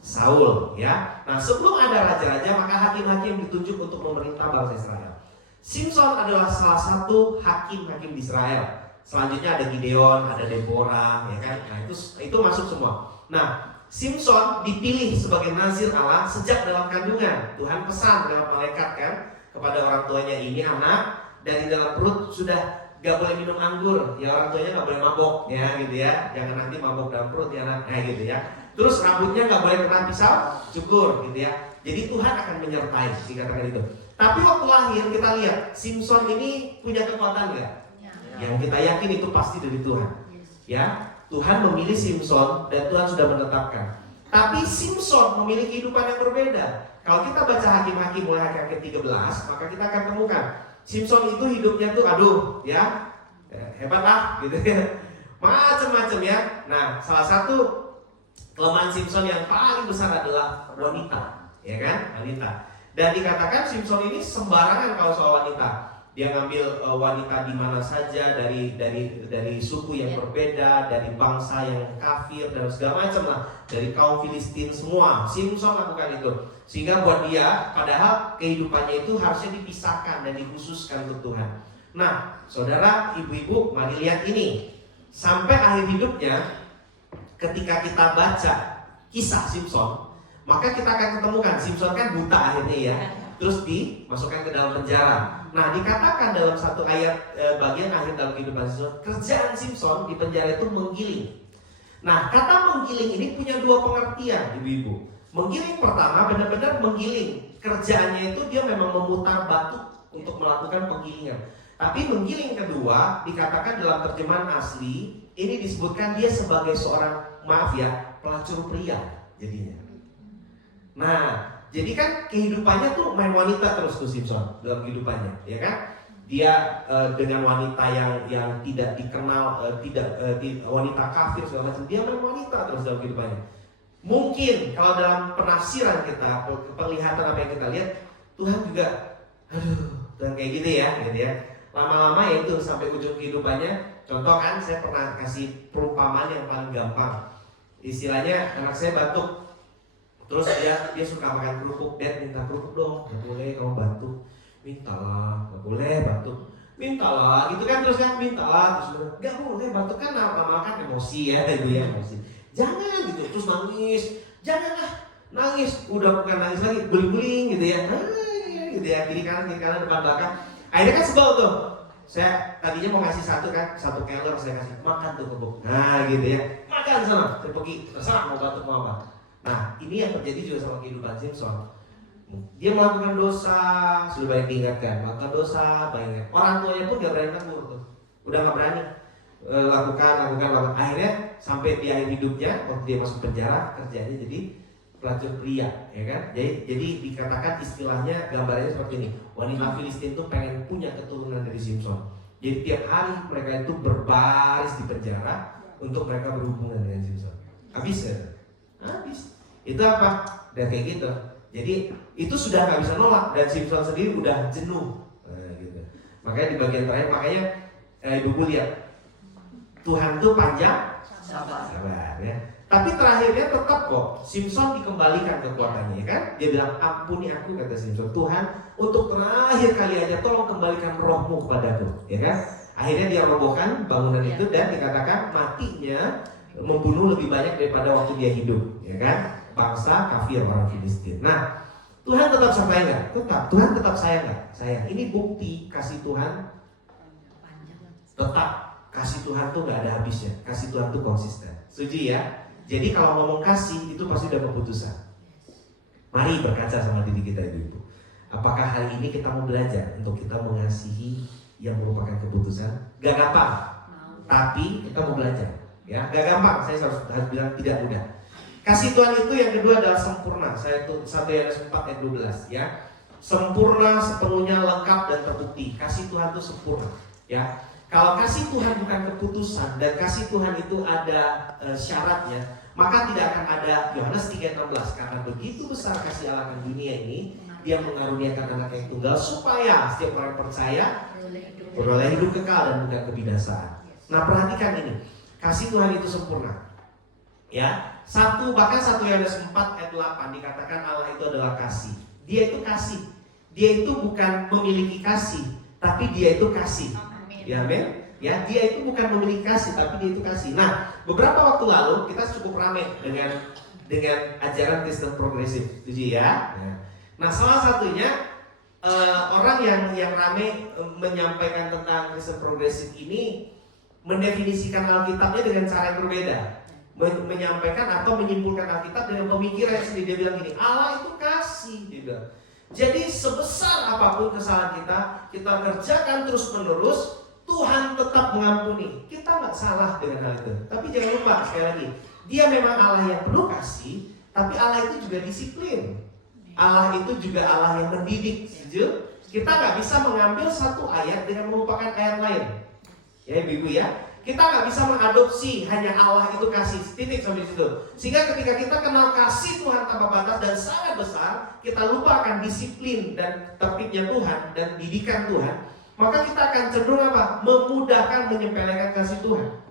Saul, ya. Nah, sebelum ada raja-raja, maka hakim-hakim ditunjuk untuk memerintah bangsa Israel. Simpson adalah salah satu hakim-hakim di Israel. Selanjutnya ada Gideon, ada Deborah, ya kan. Nah, itu masuk semua. Nah, Simpson dipilih sebagai nazir Allah sejak dalam kandungan. Tuhan pesan lewat malaikat kan kepada orang tuanya, ini anak dari dalam perut sudah gak boleh minum anggur, ya orang tuanya gak boleh mabok, ya gitu ya. Jangan nanti mabok dalam perut ya anak, gitu ya. Terus rambutnya gak boleh kena pisau cukur, gitu ya. Jadi Tuhan akan menyertai, dikatakan itu. Tapi waktu lahir kita lihat Simpson ini punya kekuatan gak? Yang kita yakin itu pasti dari Tuhan. Ya, Tuhan memilih Simpson dan Tuhan sudah menetapkan. Tapi Simson memiliki kehidupan yang berbeda. Kalau kita baca Hakim-Hakim mulai Hakim 13, maka kita akan temukan Simson itu hidupnya tuh ya hebat lah gitu ya. Macam-macam ya. Nah, salah satu kelemahan Simson yang paling besar adalah wanita, ya kan? Wanita. Dan dikatakan Simson ini sembarangan kalau soal wanita. Dia ngambil wanita di mana saja, dari suku yang berbeda, dari bangsa yang kafir dan segala macam lah, dari kaum Filistin semua. Simson lakukan itu. Sehingga buat dia, padahal kehidupannya itu harusnya dipisahkan dan dikhususkan untuk Tuhan. Nah, saudara, ibu-ibu, mari lihat ini. Sampai akhir hidupnya, ketika kita baca kisah Simson, maka kita akan ketemukan Simson kan buta akhirnya ya, terus dimasukkan ke dalam penjara. Nah, dikatakan dalam satu ayat bagian akhir dalam kehidupan Simson, kerjaan Simson di penjara itu menggiling. Nah, kata menggiling ini punya dua pengertian, ibu-ibu. Menggiling pertama benar-benar menggiling. Kerjaannya itu dia memang memutar batu untuk melakukan penggilingan. Tapi menggiling kedua dikatakan dalam terjemahan asli ini disebutkan dia sebagai seorang, maaf ya, pelacur pria jadinya. Nah, jadi kan kehidupannya tuh main wanita terus tuh Simson dalam kehidupannya, ya kan? Dia dengan wanita yang tidak dikenal, wanita kafir segala macam, dia main wanita terus dalam kehidupannya. Mungkin kalau dalam penafsiran kita, penglihatan apa yang kita lihat, Tuhan juga, dan kayak gitu ya. Lama-lama ya itu sampai ujung kehidupannya. Contoh kan, saya pernah kasih perumpamaan yang paling gampang. Istilahnya anak saya batuk. Terus dia suka makan kerupuk, Dad minta kerupuk dong, gak boleh kamu batuk, mintalah, gak boleh batuk, mintalah, gitu kan terus kan mintalah, terus gak boleh batuk kan lama-lama kan emosi ya, itu ya emosi, jangan gitu, terus nangis, janganlah nangis, udah bukan nangis lagi, guling-guling gitu ya, gitu ya, kiri kanan depan belakang, akhirnya kan sebel tuh, saya tadinya mau ngasih satu kelor saya kasih makan tuh kerupuk, nah gitu ya, makan sana, saya pergi terserah mau batuk mau apa. Nah, ini yang terjadi juga sama kehidupan Simson. Dia melakukan dosa, sudah banyak diingatkan, melakukan dosa, banyak. Orang tuanya pun gak berani negur tuh, udah gak berani lakukan. Akhirnya sampai di akhir hidupnya, waktu dia masuk penjara, kerjanya jadi pelacur pria, ya kan? Jadi dikatakan istilahnya, gambarnya seperti ini. Wanita Filistin tuh pengen punya keturunan dari Simson. Jadi tiap hari mereka itu berbaris di penjara untuk mereka berhubungan dengan Simson. Habis ya? Habis. Itu apa? Dan kayak gitu. Jadi itu sudah nggak bisa nolak dan Simson sendiri udah jenuh. Nah, gitu. Makanya di bagian terakhir, makanya ibu lihat Tuhan tuh panjang sabar ya. Tapi terakhirnya tetap kok Simson dikembalikan kekuatannya, ya kan? Dia bilang ampuni aku, kata Simson, Tuhan untuk terakhir kali aja tolong kembalikan rohmu kepadaku, ya kan? Akhirnya dia robohkan bangunan itu dan dikatakan matinya membunuh lebih banyak daripada waktu dia hidup, ya kan? Bangsa kafir orang Filistin. Nah, Tuhan tetap sampai nggak? Tetap. Tuhan tetap sayang nggak? Sayang. Ini bukti kasih Tuhan. Tetap kasih Tuhan tuh nggak ada habisnya. Kasih Tuhan tuh konsisten. Setuju ya? Jadi kalau ngomong kasih itu pasti ada keputusan. Mari berkaca sama diri kita ibu. Apakah hari ini kita mau belajar untuk kita mengasihi yang merupakan keputusan? Gak gampang. Tapi kita mau belajar. Ya, gak gampang. Saya harus bilang tidak mudah. Kasih Tuhan itu yang kedua adalah sempurna. Saya itu 1 Yohanes 4 ayat 12 ya. Sempurna, sepenuhnya, lengkap dan terbukti. Kasih Tuhan itu sempurna ya. Kalau kasih Tuhan bukan keputusan dan kasih Tuhan itu ada syaratnya, maka tidak akan ada Yohanes 3:16. Karena begitu besar kasih Allah akan dunia ini, Dia mengaruniakan anak yang tunggal supaya setiap orang percaya beroleh hidup kekal dan bukan kebinasaan. Nah, perhatikan ini. Kasih Tuhan itu sempurna. Ya. Bahkan 1 Yohanes 4 ayat 8 dikatakan Allah itu adalah kasih. Dia itu kasih. Dia itu bukan memiliki kasih, tapi dia itu kasih. Ya, amin. Ya, dia itu bukan memiliki kasih, tapi dia itu kasih. Nah, beberapa waktu lalu kita cukup ramai dengan ajaran Kristen progresif, setuju ya? Nah, salah satunya orang yang ramai menyampaikan tentang Kristen progresif ini mendefinisikan Alkitabnya dengan cara yang berbeda. Menyampaikan atau menyimpulkan Alkitab dengan pemikiran sendiri. Dia bilang gini, Allah itu kasih, dia bilang. Jadi sebesar apapun kesalahan kita kerjakan terus menerus, Tuhan tetap mengampuni. Kita nggak salah dengan hal itu. Tapi jangan lupa sekali lagi, Dia memang Allah yang penuh kasih, Tapi Allah itu juga disiplin. Allah itu juga Allah yang mendidik. Setuju? Kita nggak bisa mengambil satu ayat dengan melupakan ayat lain. Ya ibu-ibu ya. Kita nggak bisa mengadopsi hanya Allah itu kasih, titik sampai situ. Sehingga ketika kita kenal kasih Tuhan tanpa batas dan sangat besar, kita lupakan disiplin dan tertibnya Tuhan dan didikan Tuhan, maka kita akan cenderung apa? Memudahkan menyepelekan kasih Tuhan.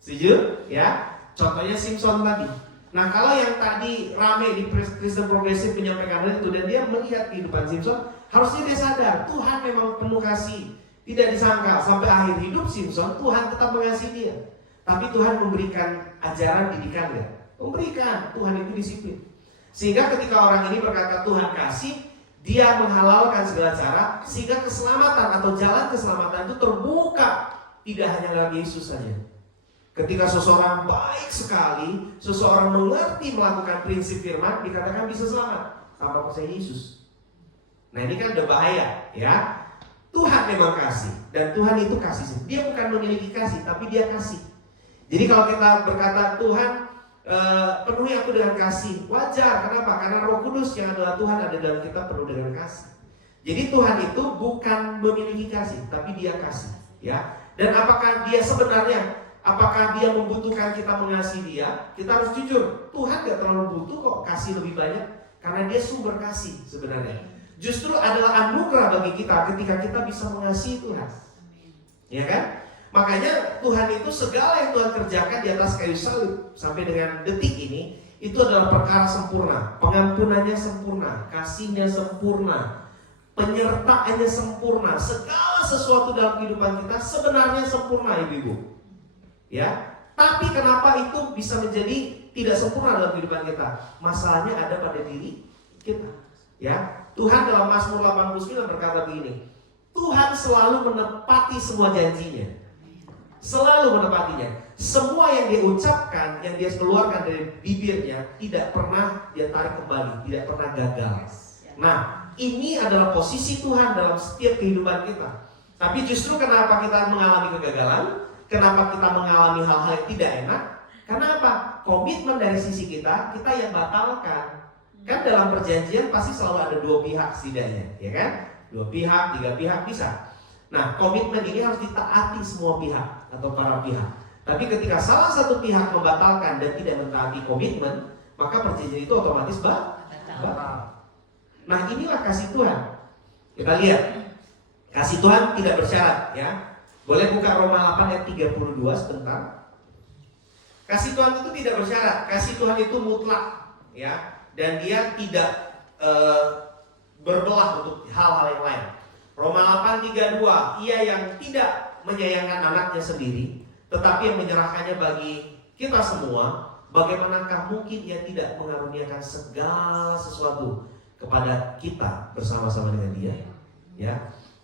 Setuju? Ya. Contohnya Simpson tadi. Nah kalau yang tadi rame di Kristen Progresif menyampaikan hal itu dan dia melihat kehidupan Simpson, harusnya dia sadar Tuhan memang penuh kasih. Tidak disangka sampai akhir hidup Simpson Tuhan tetap mengasihi dia. Tapi Tuhan memberikan ajaran didikan ya. Memberikan, Tuhan itu disiplin. Sehingga ketika orang ini berkata Tuhan kasih, dia menghalalkan segala cara sehingga keselamatan atau jalan keselamatan itu terbuka. Tidak hanya lewat Yesus saja. Ketika seseorang baik sekali, seseorang mengerti melakukan prinsip firman, dikatakan bisa selamat tanpa percaya Yesus. Nah ini kan udah bahaya ya. Tuhan memang kasih dan Tuhan itu kasih. Dia bukan memiliki kasih, tapi dia kasih. Jadi kalau kita berkata Tuhan penuhi aku dengan kasih, wajar. Kenapa? Karena Roh Kudus yang adalah Tuhan ada dalam kita penuh dengan kasih. Jadi Tuhan itu bukan memiliki kasih, tapi dia kasih. Ya. Dan apakah dia sebenarnya? Apakah dia membutuhkan kita mengasihi dia? Kita harus jujur, Tuhan gak terlalu butuh kok kasih lebih banyak. Karena dia sumber kasih sebenarnya. Justru adalah anugerah bagi kita ketika kita bisa mengasihi Tuhan. Ya kan? Makanya Tuhan itu segala yang Tuhan kerjakan di atas kayu salib sampai dengan detik ini, itu adalah perkara sempurna. Pengampunannya sempurna, kasihnya sempurna, penyertaannya sempurna. Segala sesuatu dalam kehidupan kita sebenarnya sempurna, ibu-ibu. Ya, tapi kenapa itu bisa menjadi tidak sempurna dalam kehidupan kita? Masalahnya ada pada diri kita. Ya, Tuhan dalam Mazmur 89 berkata begini, Tuhan selalu menepati semua janjinya, selalu menepatinya. Semua yang dia ucapkan, yang dia keluarkan dari bibirnya, tidak pernah dia tarik kembali, tidak pernah gagal. Nah, ini adalah posisi Tuhan dalam setiap kehidupan kita. Tapi justru kenapa kita mengalami kegagalan? Kenapa kita mengalami hal-hal yang tidak enak? Karena apa? Komitmen dari sisi kita yang batalkan. Kan dalam perjanjian pasti selalu ada dua pihak setidaknya, ya kan? Dua pihak, tiga pihak bisa. Nah, komitmen ini harus ditaati semua pihak atau para pihak. Tapi ketika salah satu pihak membatalkan dan tidak mentaati komitmen, maka perjanjian itu otomatis batal. Nah, inilah kasih Tuhan. Kita lihat, kasih Tuhan tidak bersyarat, ya. Boleh buka Roma 8 ayat 32 sebentar. Kasih Tuhan itu tidak bersyarat. Kasih Tuhan itu mutlak, ya. Dan dia tidak berbelah untuk hal-hal yang lain. Roma 8:32, ia yang tidak menyayangkan anaknya sendiri, tetapi yang menyerahkannya bagi kita semua, bagaimanakah mungkin ia tidak mengaruniakan segala sesuatu kepada kita bersama-sama dengan dia? Ya.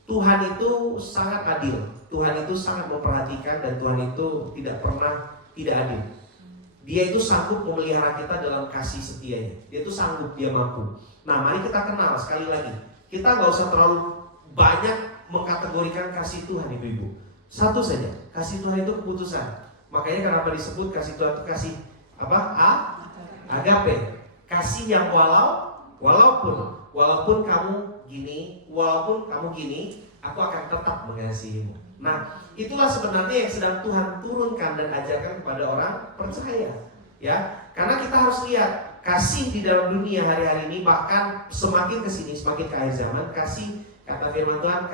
Tuhan itu sangat adil, Tuhan itu sangat memperhatikan, dan Tuhan itu tidak pernah tidak adil. Dia itu sanggup memelihara kita dalam kasih setianya. Dia itu sanggup, dia mampu. Nah, mari kita kenal sekali lagi. Kita gak usah terlalu banyak mengkategorikan kasih Tuhan, ibu-ibu. Satu saja, kasih Tuhan itu keputusan. Makanya kenapa disebut kasih Tuhan itu kasih apa? Agape. Kasih yang walaupun kamu gini, walaupun kamu gini, aku akan tetap mengasihimu. Nah, itulah sebenarnya yang sedang Tuhan turunkan dan ajarkan kepada orang percaya. Ya, karena kita harus lihat kasih di dalam dunia hari-hari ini, bahkan semakin kesini, semakin ke akhir zaman, kasih, kata firman Tuhan,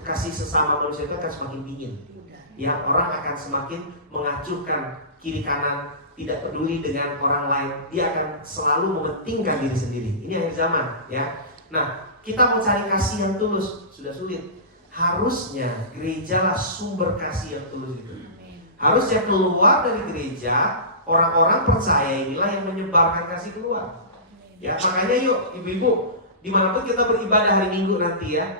kasih sesama manusia itu akan semakin dingin. Ya, orang akan semakin mengacuhkan kiri kanan, tidak peduli dengan orang lain. Dia akan selalu mementingkan diri sendiri. Ini akhir zaman, ya. Nah, kita mencari kasih yang tulus sudah sulit. Harusnya gereja lah sumber kasih yang tulus itu. Harusnya keluar dari gereja, orang-orang percaya inilah yang menyebarkan kasih keluar. Ya, makanya yuk ibu-ibu, dimanapun kita beribadah hari Minggu nanti ya,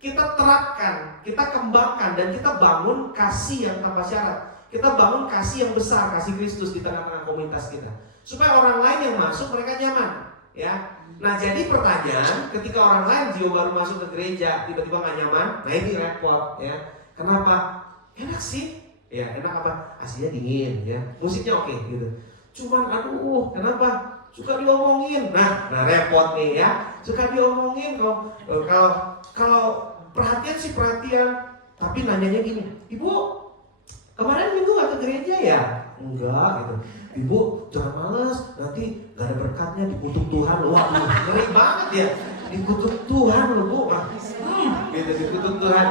kita terapkan, kita kembangkan, dan kita bangun kasih yang tanpa syarat. Kita bangun kasih yang besar, kasih Kristus di tengah-tengah komunitas kita, supaya orang lain yang masuk mereka nyaman. Ya, nah jadi pertanyaan, ketika orang lain jiwa baru masuk ke gereja tiba-tiba gak nyaman, nah ini repot ya. Kenapa? Enak sih, ya enak apa? Aslinya dingin ya, musiknya oke gitu. Cuman aduh, kenapa? suka diomongin. Nah repot nih ya. Suka diomongin kalau perhatian sih perhatian, tapi nanyanya gini, Ibu kemarin minggu gak ke gereja ya? Enggak gitu. Ibu jangan males, nanti gak ada berkatnya, dikutuk Tuhan. Wah ngeri banget ya, dikutuk Tuhan loh Bu. Gitu dikutuk Tuhan.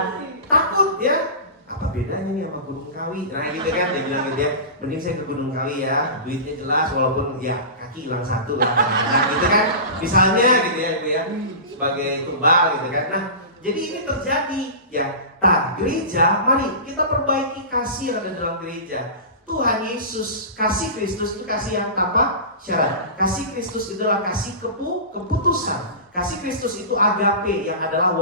Takut ya. Apa bedanya nih sama Gunung Kawi? Nah gitu kan, dia bilang gitu ya, mending saya ke Gunung Kawi ya, duitnya jelas walaupun ya kaki hilang satu lah. Nah gitu kan, misalnya gitu ya Bu ya, sebagai tumbal gitu kan. Nah jadi ini terjadi ya. Nah gereja, mari kita perbaiki kasih yang ada dalam gereja. Tuhan Yesus, kasih Kristus itu kasih yang tanpa syarat. Kasih Kristus itu adalah kasih keputusan. Kasih Kristus itu agape yang adalah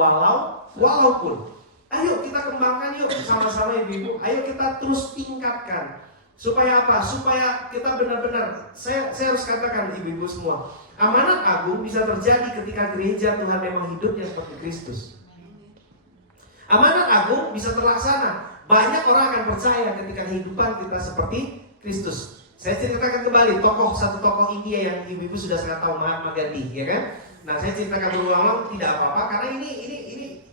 walaupun. Ayo kita kembangkan yuk sama-sama ibu-ibu. Ayo kita terus tingkatkan. Supaya apa? Supaya kita benar-benar, saya harus katakan ibu-ibu semua, amanat agung bisa terjadi ketika gereja Tuhan memang hidupnya seperti Kristus. Amanat agung bisa terlaksana. Banyak orang akan percaya ketika kehidupan kita seperti Kristus. Saya ceritakan kembali satu tokoh India yang ibu-ibu sudah sangat tahu, Mahatma Gandhi, ya kan? Nah, saya ceritakan berulang-ulang tidak apa-apa karena ini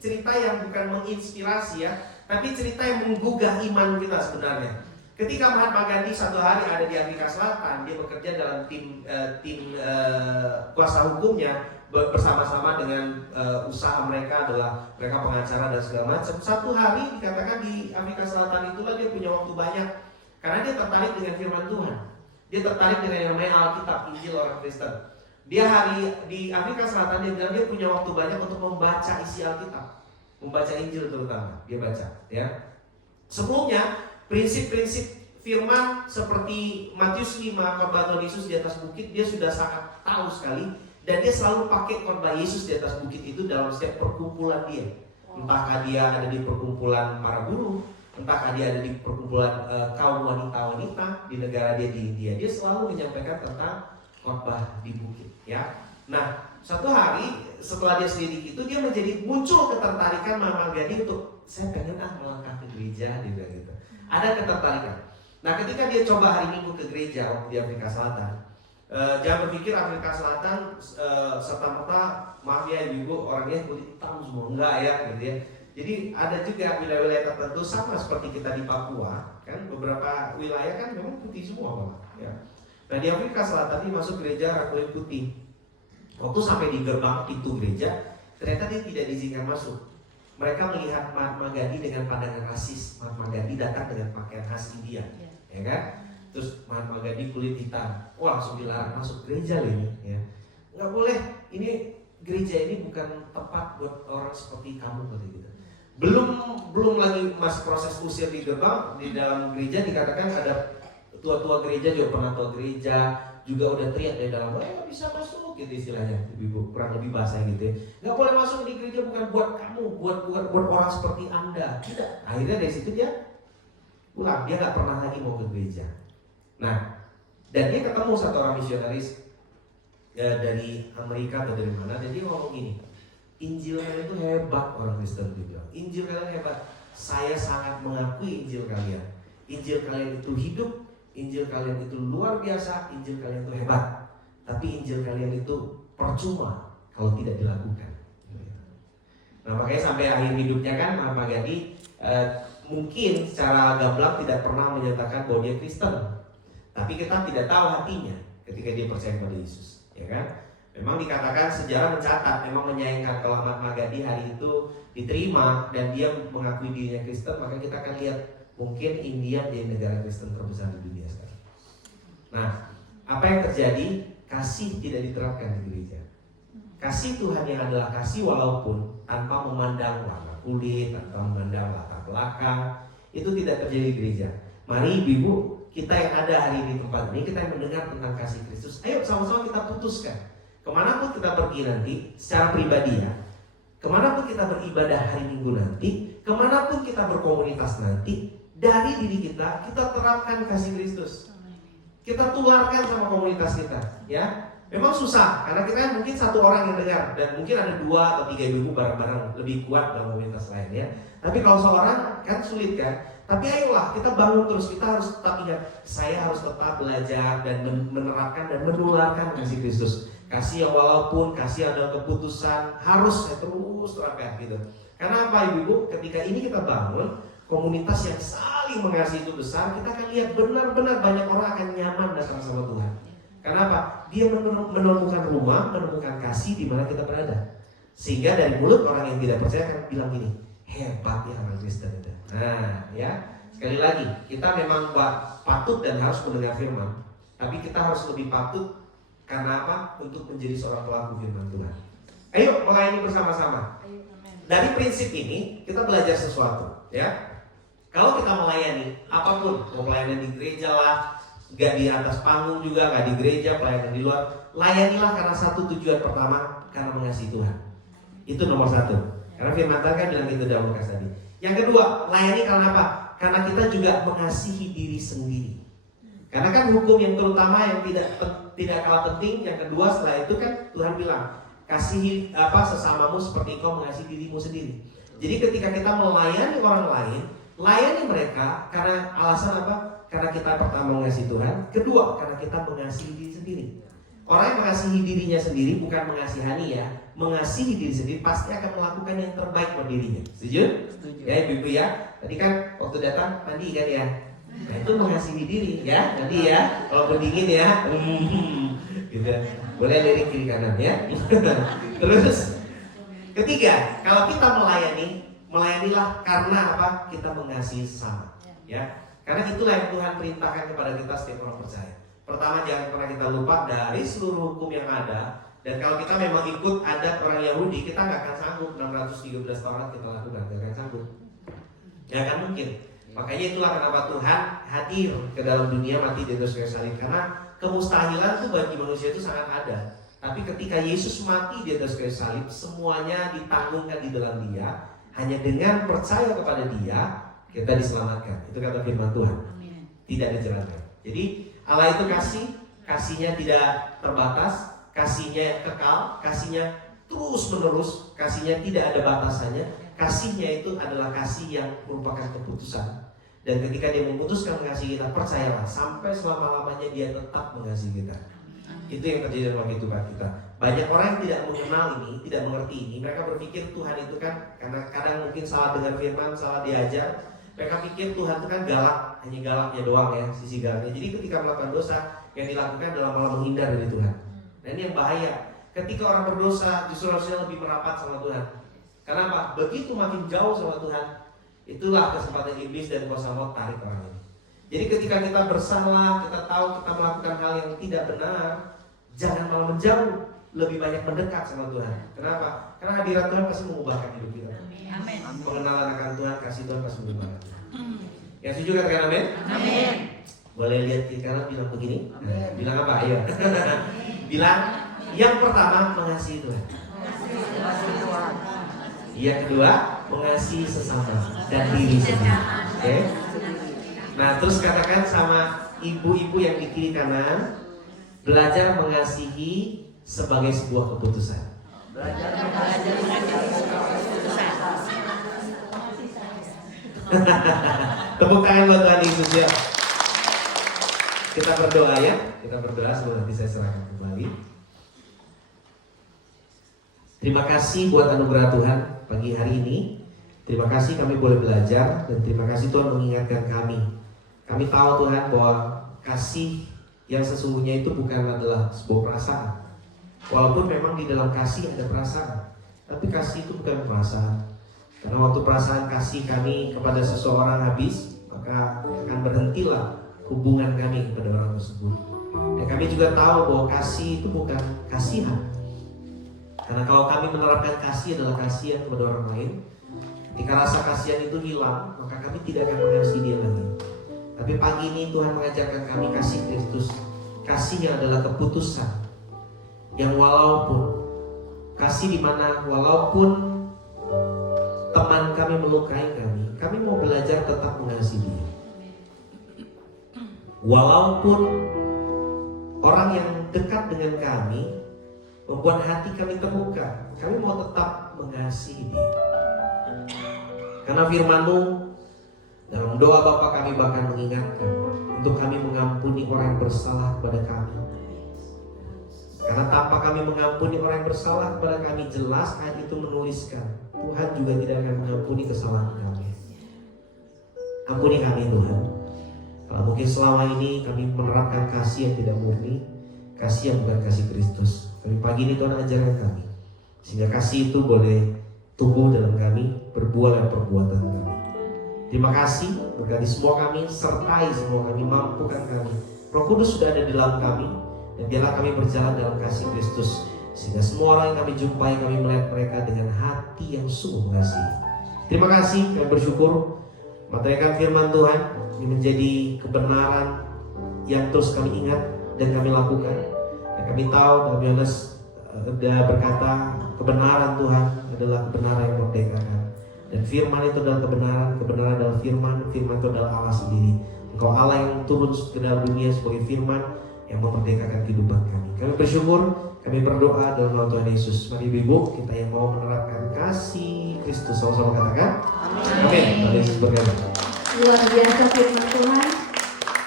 cerita yang bukan menginspirasi ya, tapi cerita yang menggugah iman kita sebenarnya. Ketika Mahatma Gandhi satu hari ada di Afrika Selatan, dia bekerja dalam tim kuasa hukumnya bersama-sama dengan usaha mereka adalah mereka pengacara dan segala macam. Satu hari dikatakan di Afrika Selatan itulah dia punya waktu banyak karena dia tertarik dengan firman Tuhan. Dia tertarik dengan yang namanya Alkitab, Injil orang Kristen. Dia hari di Afrika Selatan dia bilang dia punya waktu banyak untuk membaca isi Alkitab, membaca Injil terutama dia baca. Ya, sebelumnya prinsip-prinsip firman seperti Matius 5 khotbah Tuhan Yesus di atas bukit dia sudah sangat tahu sekali. Dan dia selalu pakai khotbah Yesus di atas bukit itu dalam setiap perkumpulan dia. Entahkah dia ada di perkumpulan para guru, entahkah dia ada di perkumpulan kaum wanita-wanita di negara dia di India. Dia selalu menyampaikan tentang khotbah di bukit. Ya. Nah, satu hari setelah dia selidiki itu dia menjadi muncul ketertarikan Mahatma Gandhi untuk saya pengen melangkah ke gereja, dia bilang gitu. Ada ketertarikan. Nah, ketika dia coba hari Minggu ke gereja waktu di Afrika Selatan. Jangan berpikir Afrika Selatan serta-merta maaf ya ibu orangnya kulit hitam semua, enggak ya gitu ya. Jadi ada juga wilayah-wilayah tertentu sama seperti kita di Papua kan, beberapa wilayah kan memang putih semua malah ya. Nah di Afrika Selatan dia masuk gereja kulit putih. Waktu sampai di gerbang pintu gereja ternyata dia tidak diizinkan masuk. Mereka melihat Mahatma Gandhi dengan pandangan rasis. Mahatma Gandhi datang dengan pakaian khas India, ya kan? Terus Mahatma Gandhi kulit hitam, wah langsung dilarang masuk gereja loh ini, ya. Nggak boleh, ini gereja ini bukan tempat buat orang seperti kamu gitu. Belum lagi masih proses usir di gerbang, di dalam gereja dikatakan ada tua-tua gereja juga pernah tua gereja juga udah teriak dari dalam, nggak bisa masuk gitu istilahnya, ibu kurang lebih bahasa gitu ya. Nggak boleh masuk di gereja bukan buat kamu, buat orang seperti anda. Tidak. Akhirnya dari situ dia pulang, dia nggak pernah lagi mau ke gereja. Nah, dan dia ketemu satu orang misionaris dari Amerika atau dari mana, dan dia ngomong gini, Injil kalian itu hebat, orang Kristen dia bilang, Injil kalian hebat, saya sangat mengakui Injil kalian. Injil kalian itu hidup, Injil kalian itu luar biasa, Injil kalian itu hebat. Tapi Injil kalian itu percuma kalau tidak dilakukan. Nah makanya sampai akhir hidupnya kan Mahatma Gandhi mungkin secara gamblang tidak pernah menyatakan bahwa dia Kristen. Tapi kita tidak tahu hatinya ketika dia percaya kepada Yesus, ya kan? Memang dikatakan sejarah mencatat, memang menyayangkan kalau Mahatma Gandhi hari itu diterima dan dia mengakui dirinya Kristen, maka kita akan lihat mungkin India jadi negara Kristen terbesar di dunia sekarang. Nah, apa yang terjadi? Kasih tidak diterapkan di gereja. Kasih Tuhan yang adalah kasih walaupun tanpa memandang warna kulit, tanpa memandang latar belakang, itu tidak terjadi di gereja. Mari ibu, kita yang ada hari ini di tempat ini, kita yang mendengar tentang kasih Kristus, ayo sama-sama kita putuskan. Kemanapun kita pergi nanti, secara pribadi ya, kemanapun kita beribadah hari Minggu nanti, kemanapun kita berkomunitas nanti, dari diri kita terapkan kasih Kristus. Kita tularkan sama komunitas kita, ya. Memang susah, karena kita mungkin satu orang yang dengar, dan mungkin ada 2 atau 3 ibu bareng-bareng lebih kuat dalam komunitas lain ya. Tapi kalau seorang kan sulit kan. Tapi ayolah kita bangun terus, kita harus tetap ingat, saya harus tetap belajar dan menerapkan dan menularkan kasih Kristus. Kasih yang walaupun kasih adalah keputusan, harus saya terus terapkan gitu. Karena apa ibu-ibu? Ketika ini kita bangun komunitas yang saling mengasihi itu besar, kita akan lihat benar-benar banyak orang akan nyaman datang sama Tuhan. Karena apa? Dia menemukan rumah, menemukan kasih di mana kita berada. Sehingga dari mulut orang yang tidak percaya akan bilang gini, hebat ya orang Kristen itu. Nah, ya sekali lagi kita memang patut dan harus mendengar firman, tapi kita harus lebih patut karena apa? Untuk menjadi seorang pelaku firman Tuhan. Ayo melayani bersama-sama. Dari prinsip ini kita belajar sesuatu, ya. Kalau kita melayani apapun, mau pelayanan di gereja lah, gak di atas panggung juga, gak di gereja, pelayanan di luar, layanilah karena satu tujuan pertama, karena mengasihi Tuhan. Itu nomor satu. Karena firman Tuhan kan bilang gitu dalam Lukas tadi. Yang kedua, layani karena apa? Karena kita juga mengasihi diri sendiri. Karena kan hukum yang terutama yang tidak kalah penting, yang kedua setelah itu kan Tuhan bilang, kasihi sesamamu seperti kau mengasihi dirimu sendiri. Jadi ketika kita melayani orang lain, layani mereka karena alasan apa? Karena kita pertama mengasihi Tuhan, kedua karena kita mengasihi diri sendiri. Orang yang mengasihi dirinya sendiri bukan mengasihani ya, mengasihi diri sendiri pasti akan melakukan yang terbaik buat dirinya. Setuju? Ya ibu-ibu ya. Tadi kan waktu datang mandi kan ya. Nah itu mengasihi diri ya, mandi ya. Kalau dingin ya, gitu. Boleh lirik kiri kanan ya. Terus ketiga, kalau kita melayanilah karena apa? Kita mengasihi sesama, ya. Karena itulah yang Tuhan perintahkan kepada kita setiap orang percaya. Pertama, jangan pernah kita lupa dari seluruh hukum yang ada. Dan kalau kita memang ikut adat orang Yahudi, kita nggak akan sanggup 613 tahun kita lakukan, nggak akan sanggup. Nggak akan mungkin. Makanya itulah kenapa Tuhan hadir ke dalam dunia mati di atas kayu salib. Karena kemustahilan itu bagi manusia itu sangat ada. Tapi ketika Yesus mati di atas kayu salib, semuanya ditanggungkan di dalam Dia. Hanya dengan percaya kepada Dia, kita diselamatkan. Itu kata firman Tuhan. Tidak dijelaskan. Jadi Allah itu kasihnya tidak terbatas, kasihnya kekal, kasihnya terus menerus, kasihnya tidak ada batasannya. Kasihnya itu adalah kasih yang merupakan keputusan. Dan ketika Dia memutuskan mengasihi kita, percayalah sampai selama-lamanya Dia tetap mengasihi kita. Itu yang terjadi dalam kehidupan kita. Banyak orang yang tidak mengenal ini, tidak mengerti ini. Mereka berpikir Tuhan itu kan, karena kadang mungkin salah dengar firman, salah diajar. Mereka pikir Tuhan itu kan galak, hanya galaknya doang ya, sisi galaknya. Jadi ketika melakukan dosa, yang dilakukan adalah malah menghindar dari Tuhan. Nah ini yang bahaya. Ketika orang berdosa, justru harusnya lebih merapat sama Tuhan. Karena apa? Begitu makin jauh sama Tuhan, itulah kesempatan iblis dan kuasa maut tarik orang ini. Jadi ketika kita bersalah, kita tahu kita melakukan hal yang tidak benar, jangan malah menjauh, lebih banyak mendekat sama Tuhan. Kenapa? Karena hadirat Tuhan pasti mengubahkan hidup kita. Amin. Pengenalan akan Tuhan, kasih Tuhan pasti mengubahkan. Yang setuju katakan amin? Amin. Boleh lihat kiri kanan bilang begini? Bilang apa? Ayo. Bilang yang pertama mengasihi Tuhan. Yang kedua mengasihi sesama dan diri sendiri. Oke? Nah terus katakan sama ibu-ibu yang di kiri kanan, belajar mengasihi sebagai sebuah keputusan. Belajar mengasihi sebuah keputusan. Tepuk tangan buat Tuhan Yesus ya. Kita berdoa ya. Kita berdoa sebelum nanti saya serahkan kembali. Terima kasih buat anugerah Tuhan pagi hari ini. Terima kasih kami boleh belajar. Dan terima kasih Tuhan mengingatkan kami. Kami tahu Tuhan bahwa kasih yang sesungguhnya itu bukan adalah sebuah perasaan. Walaupun memang di dalam kasih ada perasaan, tapi kasih itu bukan perasaan. Karena waktu perasaan kasih kami kepada seseorang habis, maka akan berhentilah hubungan kami kepada orang tersebut. Dan kami juga tahu bahwa kasih itu bukan kasihan. Karena kalau kami menerapkan kasih adalah kasihan kepada orang lain, ketika rasa kasihan itu hilang, maka kami tidak akan mengasihi dia lagi. Tapi pagi ini Tuhan mengajarkan kami kasih Kristus. Kasihnya adalah keputusan yang walaupun kasih di mana walaupun teman kami melukai kami mau belajar tetap mengasihi dia. Walaupun orang yang dekat dengan kami membuat hati kami terluka, kami mau tetap mengasihi dia. Karena firman-Mu, Dalam doa Bapa kami bahkan mengingatkan untuk kami mengampuni orang yang bersalah kepada kami. Karena tanpa kami mengampuni orang yang bersalah kepada kami, jelas ayat itu menuliskan Tuhan juga tidak akan mengampuni kesalahan kami. Ampuni kami Tuhan. Kalau mungkin selama ini kami menerapkan kasih yang tidak murni, kasih yang bukan kasih Kristus, tapi pagi ini Tuhan ajarkan kami, sehingga kasih itu boleh tumbuh dalam kami, berbuah dalam perbuatan kami. Terima kasih, berkati semua kami, sertai semua kami, mampukan kami. Roh Kudus sudah ada di dalam kami, dan biarlah kami berjalan dalam kasih Kristus, sehingga semua orang yang kami jumpai, kami melihat mereka dengan hati yang sungguh mengasihi. Terima kasih, kami bersyukur materikan firman Tuhan ini menjadi kebenaran yang terus kami ingat dan kami lakukan. Dan kami tahu dalam Yohanes berkata kebenaran Tuhan adalah kebenaran yang memerdekakan. Dan firman itu adalah kebenaran, kebenaran adalah firman, firman itu adalah Allah sendiri. Engkau Allah yang turun ke dalam dunia sebagai firman yang memerdekakan kehidupan kami. Kami bersyukur, kami berdoa dalam nama Tuhan Yesus. Mari Ibu, kita yang mau menerapkan kasih Kristus, sama-sama katakan amin. Tuhan Yesus berkata. Luar biasa firman Tuhan.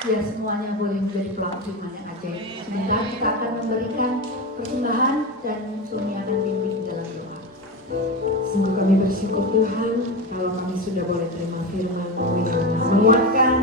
Biar semuanya boleh menjadi pelaku firman yang ajaib. Sebentar kita akan memberikan persembahan dan Suni akan bimbing dalam doa. Sungguh kami bersyukur Tuhan kalau kami sudah boleh terima firman-Mu yang menguatkan,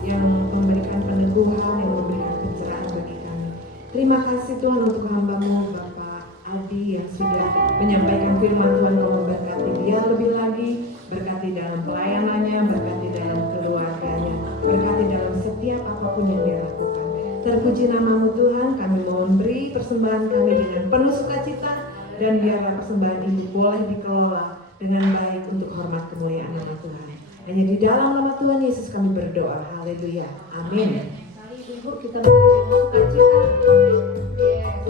yang memberikan peneguhan, yang memberikan pencerahan bagi kami. Terima kasih Tuhan untuk hamba-Mu Bapak Adi yang sudah menyampaikan firman Tuhan. Kau memberkati dia lebih lagi, berkati dalam pelayanannya, berkati dalam keluarganya, berkati dalam setiap apapun yang dia lakukan. Terpuji nama-Mu Tuhan, kami mau memberi persembahan kami dengan penuh sukacita, dan biarlah persembahan ini boleh dikelola dengan baik untuk hormat kemuliaan nama Tuhan. Hanya di dalam nama Tuhan Yesus kami berdoa. Haleluya. Amin. Mari Ibu kita memberikan sukacita. Yes.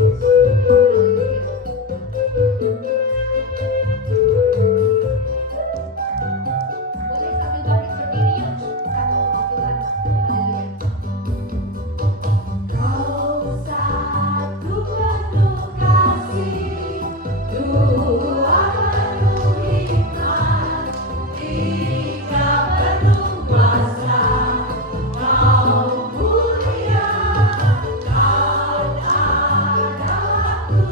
Boleh sambil bangkit berdiri yuk. Tuhan. Haleluya. Kau satu penuh kasih, dua penuh hikmat, tiga penuh kuasa. Kau mulia, kau ada waktu.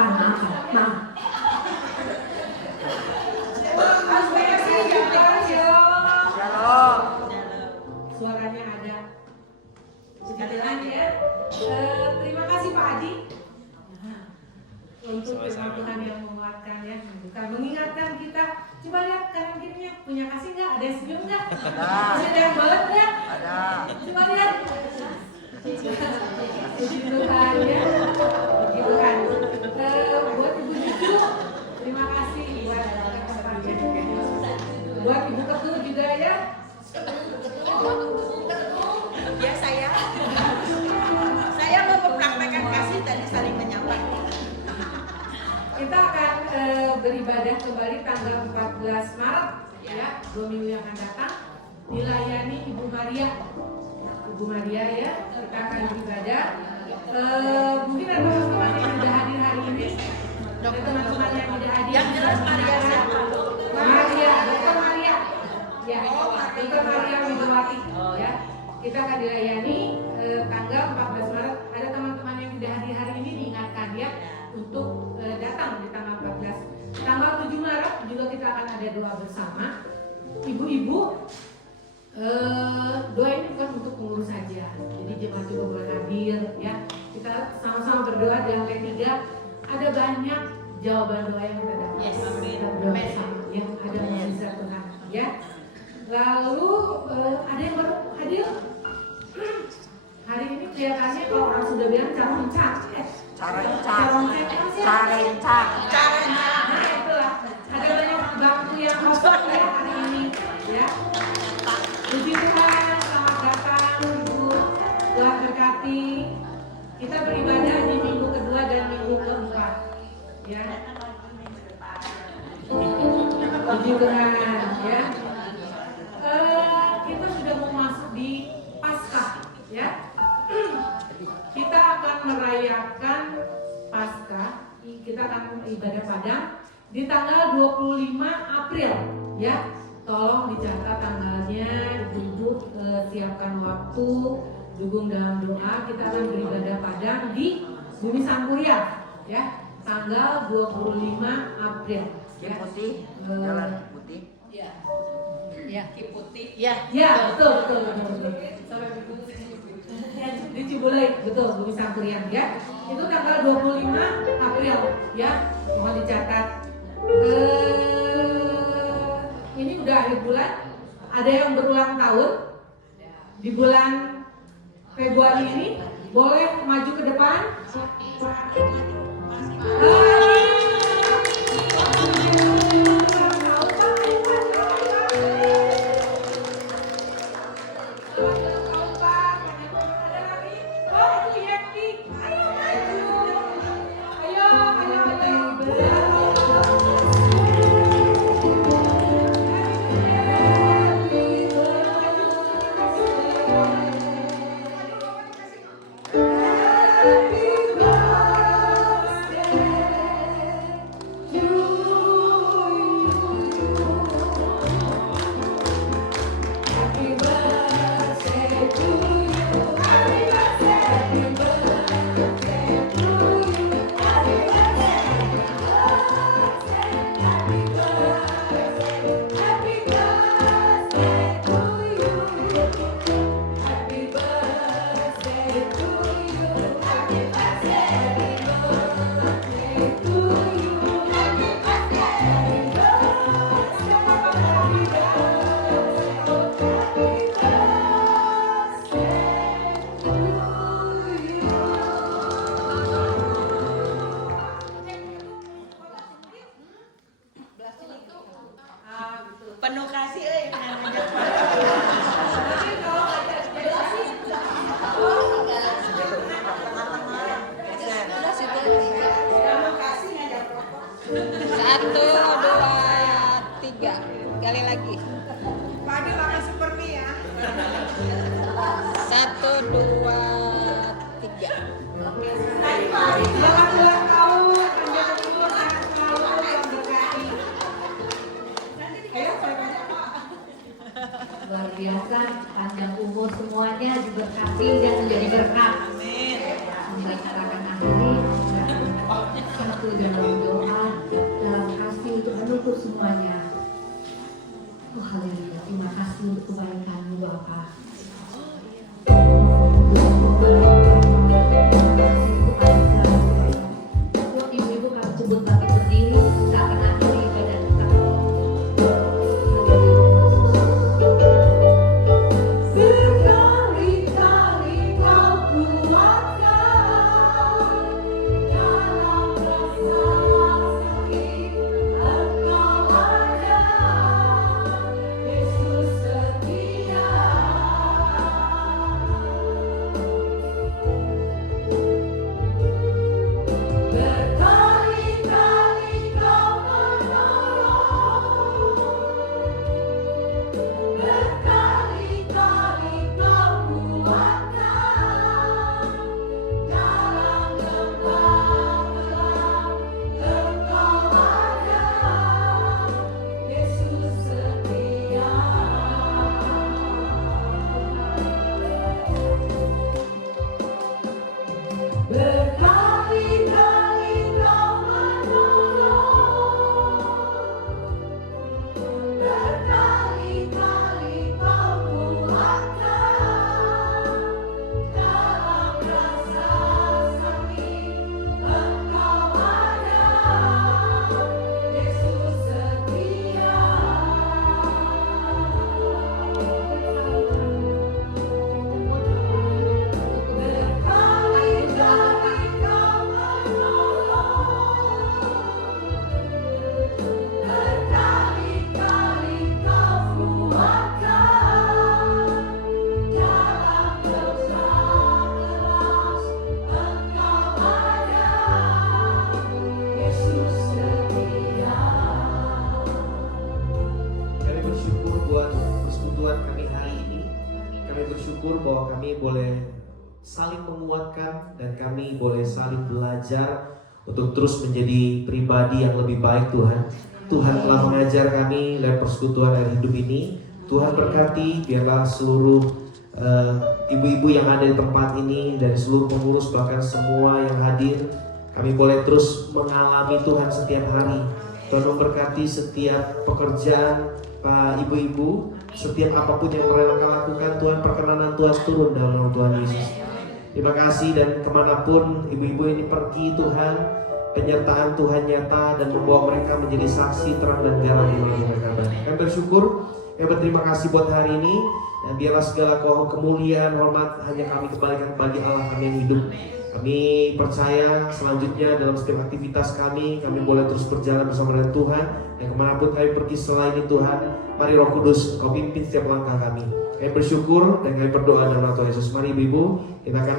Maaf. Suaranya ada. Sekali lagi ya. Terima kasih Pak Adi untuk firman Tuhan yang menguatkan ya, bukan mengingatkan kita. Coba lihat kanan kirinya, punya kasih nggak? Ada yang senyum nggak? Masih ada yang balet nggak? Ada. Coba lihat. Puji Tuhan ya. Puji Tuhan. Buat Ibu Juju, terima kasih buat kesempatannya. Buat Ibu Ketua juga ya. Ya saya mau mempraktekkan kasih tadi saling menyapa. Kita akan beribadah kembali tanggal 14 Maret ya, 2 minggu yang akan datang, dilayani Ibu Maria ya, kita akan beribadah. Mungkin ada teman-teman yang sudah hadir hari ini, ada teman-teman yang tidak hadir. Yang jelas Maria siapa? Maria, Dr. Maria. Ya, Dr. Maria Widowati. Ya, kita akan dilayani tanggal 14 Maret. Ada teman-teman yang sudah hadir hari ini diingatkan ya untuk datang di tanggal 14. Tanggal 7 Maret juga kita akan ada doa bersama. Ibu-ibu, doa ini bukan untuk pengurus saja. Jadi jemaat juga boleh hadir ya. Kita sama-sama berdoa dalam P3. Ada banyak jawaban doa yang kita dapat. Yes. Kita berdoa bersama ya. Ada mukjizat Tuhan ya. Lalu ada yang baru hadir. Hari ini kelihatannya kalau orang sudah bilang carencak. Nah itulah. Ada banyak bangku yang kosong ya hari ini ya. Puji Tuhan, selamat datang Ibu. Tuhan berkati. Kita beribadah di minggu kedua dan minggu keempat ya. Puji Tuhan ya. Kita sudah mau masuk di Paskah ya. Kita akan merayakan Paskah, kita akan ibadah Padang di tanggal 25 April ya. Tolong dicatat tanggalnya, Ibu siapkan waktu, dukung dalam doa. Kita akan beribadah Padang di Bumi Sangkuriang ya, tanggal 25 April ya. Putih, jalan putih. Ya, Putih. ya betul. Sampai di Cibulai, betul, Bumi Sangkuriang ya. Itu tanggal 25 April ya. Mohon dicatat. Ini udah akhir bulan. Ada yang berulang tahun di bulan Februari ini, boleh maju ke depan. Penuh kasih namanya. Satu, dua, tiga. Kali lagi. Pagi makan super mie ya. 1, 2, 3. Selamat ulang tahun, panjang umur, sehat selalu, Tuhan berkati. Luar biasa, panjang umur semuanya diberkati dan menjadi berkat. Amin. Sampai kita akan akhiri. bersatu dalam doa, dalam kasih untuk menutup semuanya. Oh haleluya, terima kasih untuk kebaikan-Mu Bapa. Ibu-ibu kami jemput bagi berdiri, kita akan akhiri ibadah kita. Berkali-kali Kau kuatkan dalam rasa sakit, Engkau ada, Yesus setia. Berkali-kali Kau menolong, berkali-kali Kau kuatkan dalam lembah gelap, Engkau ada, Yesus setia. Berkali-kali Kau menolong, berkali-kali Kau kuatkan dalam rasa sakit, Engkau ada, Yesus setia. Berkali-kali Kau menolong, berkali-kali Kau kuatkan dalam dosa keras, Engkau ada, Yesus setia. Kami bersyukur buat persekutuan kami hari ini. Kami bersyukur bahwa kami boleh saling menguatkan dan kami boleh saling belajar untuk terus menjadi pribadi yang lebih baik Tuhan. Tuhan telah mengajar kami lewat persekutuan air hidup ini. Tuhan berkati biarlah seluruh ibu-ibu yang ada di tempat ini dan seluruh pengurus bahkan semua yang hadir. Kami boleh terus mengalami Tuhan setiap hari. Tuhan memberkati setiap pekerjaan ibu-ibu, setiap apapun yang mereka lakukan. Tuhan, perkenanan Tuhan turun dalam nama Tuhan Yesus. Terima kasih, dan kemanapun ibu-ibu ini pergi Tuhan, penyertaan Tuhan nyata dan membawa mereka menjadi saksi terang dan garam di mana mereka berada. Kami bersyukur, kami berterima kasih buat hari ini, dan biarlah segala kemuliaan, hormat hanya kami kembalikan bagi Allah kami yang hidup. Kami percaya selanjutnya dalam setiap aktivitas kami boleh terus berjalan bersama dengan Tuhan. Dan kemanapun kami pergi setelah ini Tuhan, mari Roh Kudus Kau pimpin setiap langkah kami. Kami bersyukur dan kami berdoa dalam nama Tuhan Yesus. Mari ibu-ibu, kita akan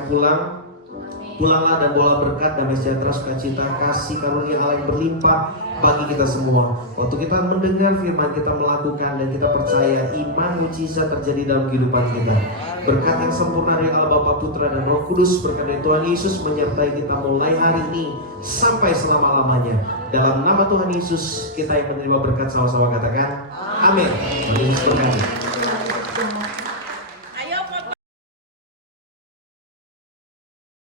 pulanglah dan bawa berkat, damai sejahtera, sukacita, kasih karunia Allah yang berlimpah bagi kita semua. Waktu kita mendengar firman, kita melakukan dan kita percaya iman mujizat terjadi dalam kehidupan kita. Berkat yang sempurna dari Allah Bapa, Putra dan Roh Kudus, berkat dari Tuhan Yesus menyertai kita mulai hari ini sampai selama-lamanya. Dalam nama Tuhan Yesus kita yang menerima berkat, sama-sama katakan amin. Tuhan Yesus berkati.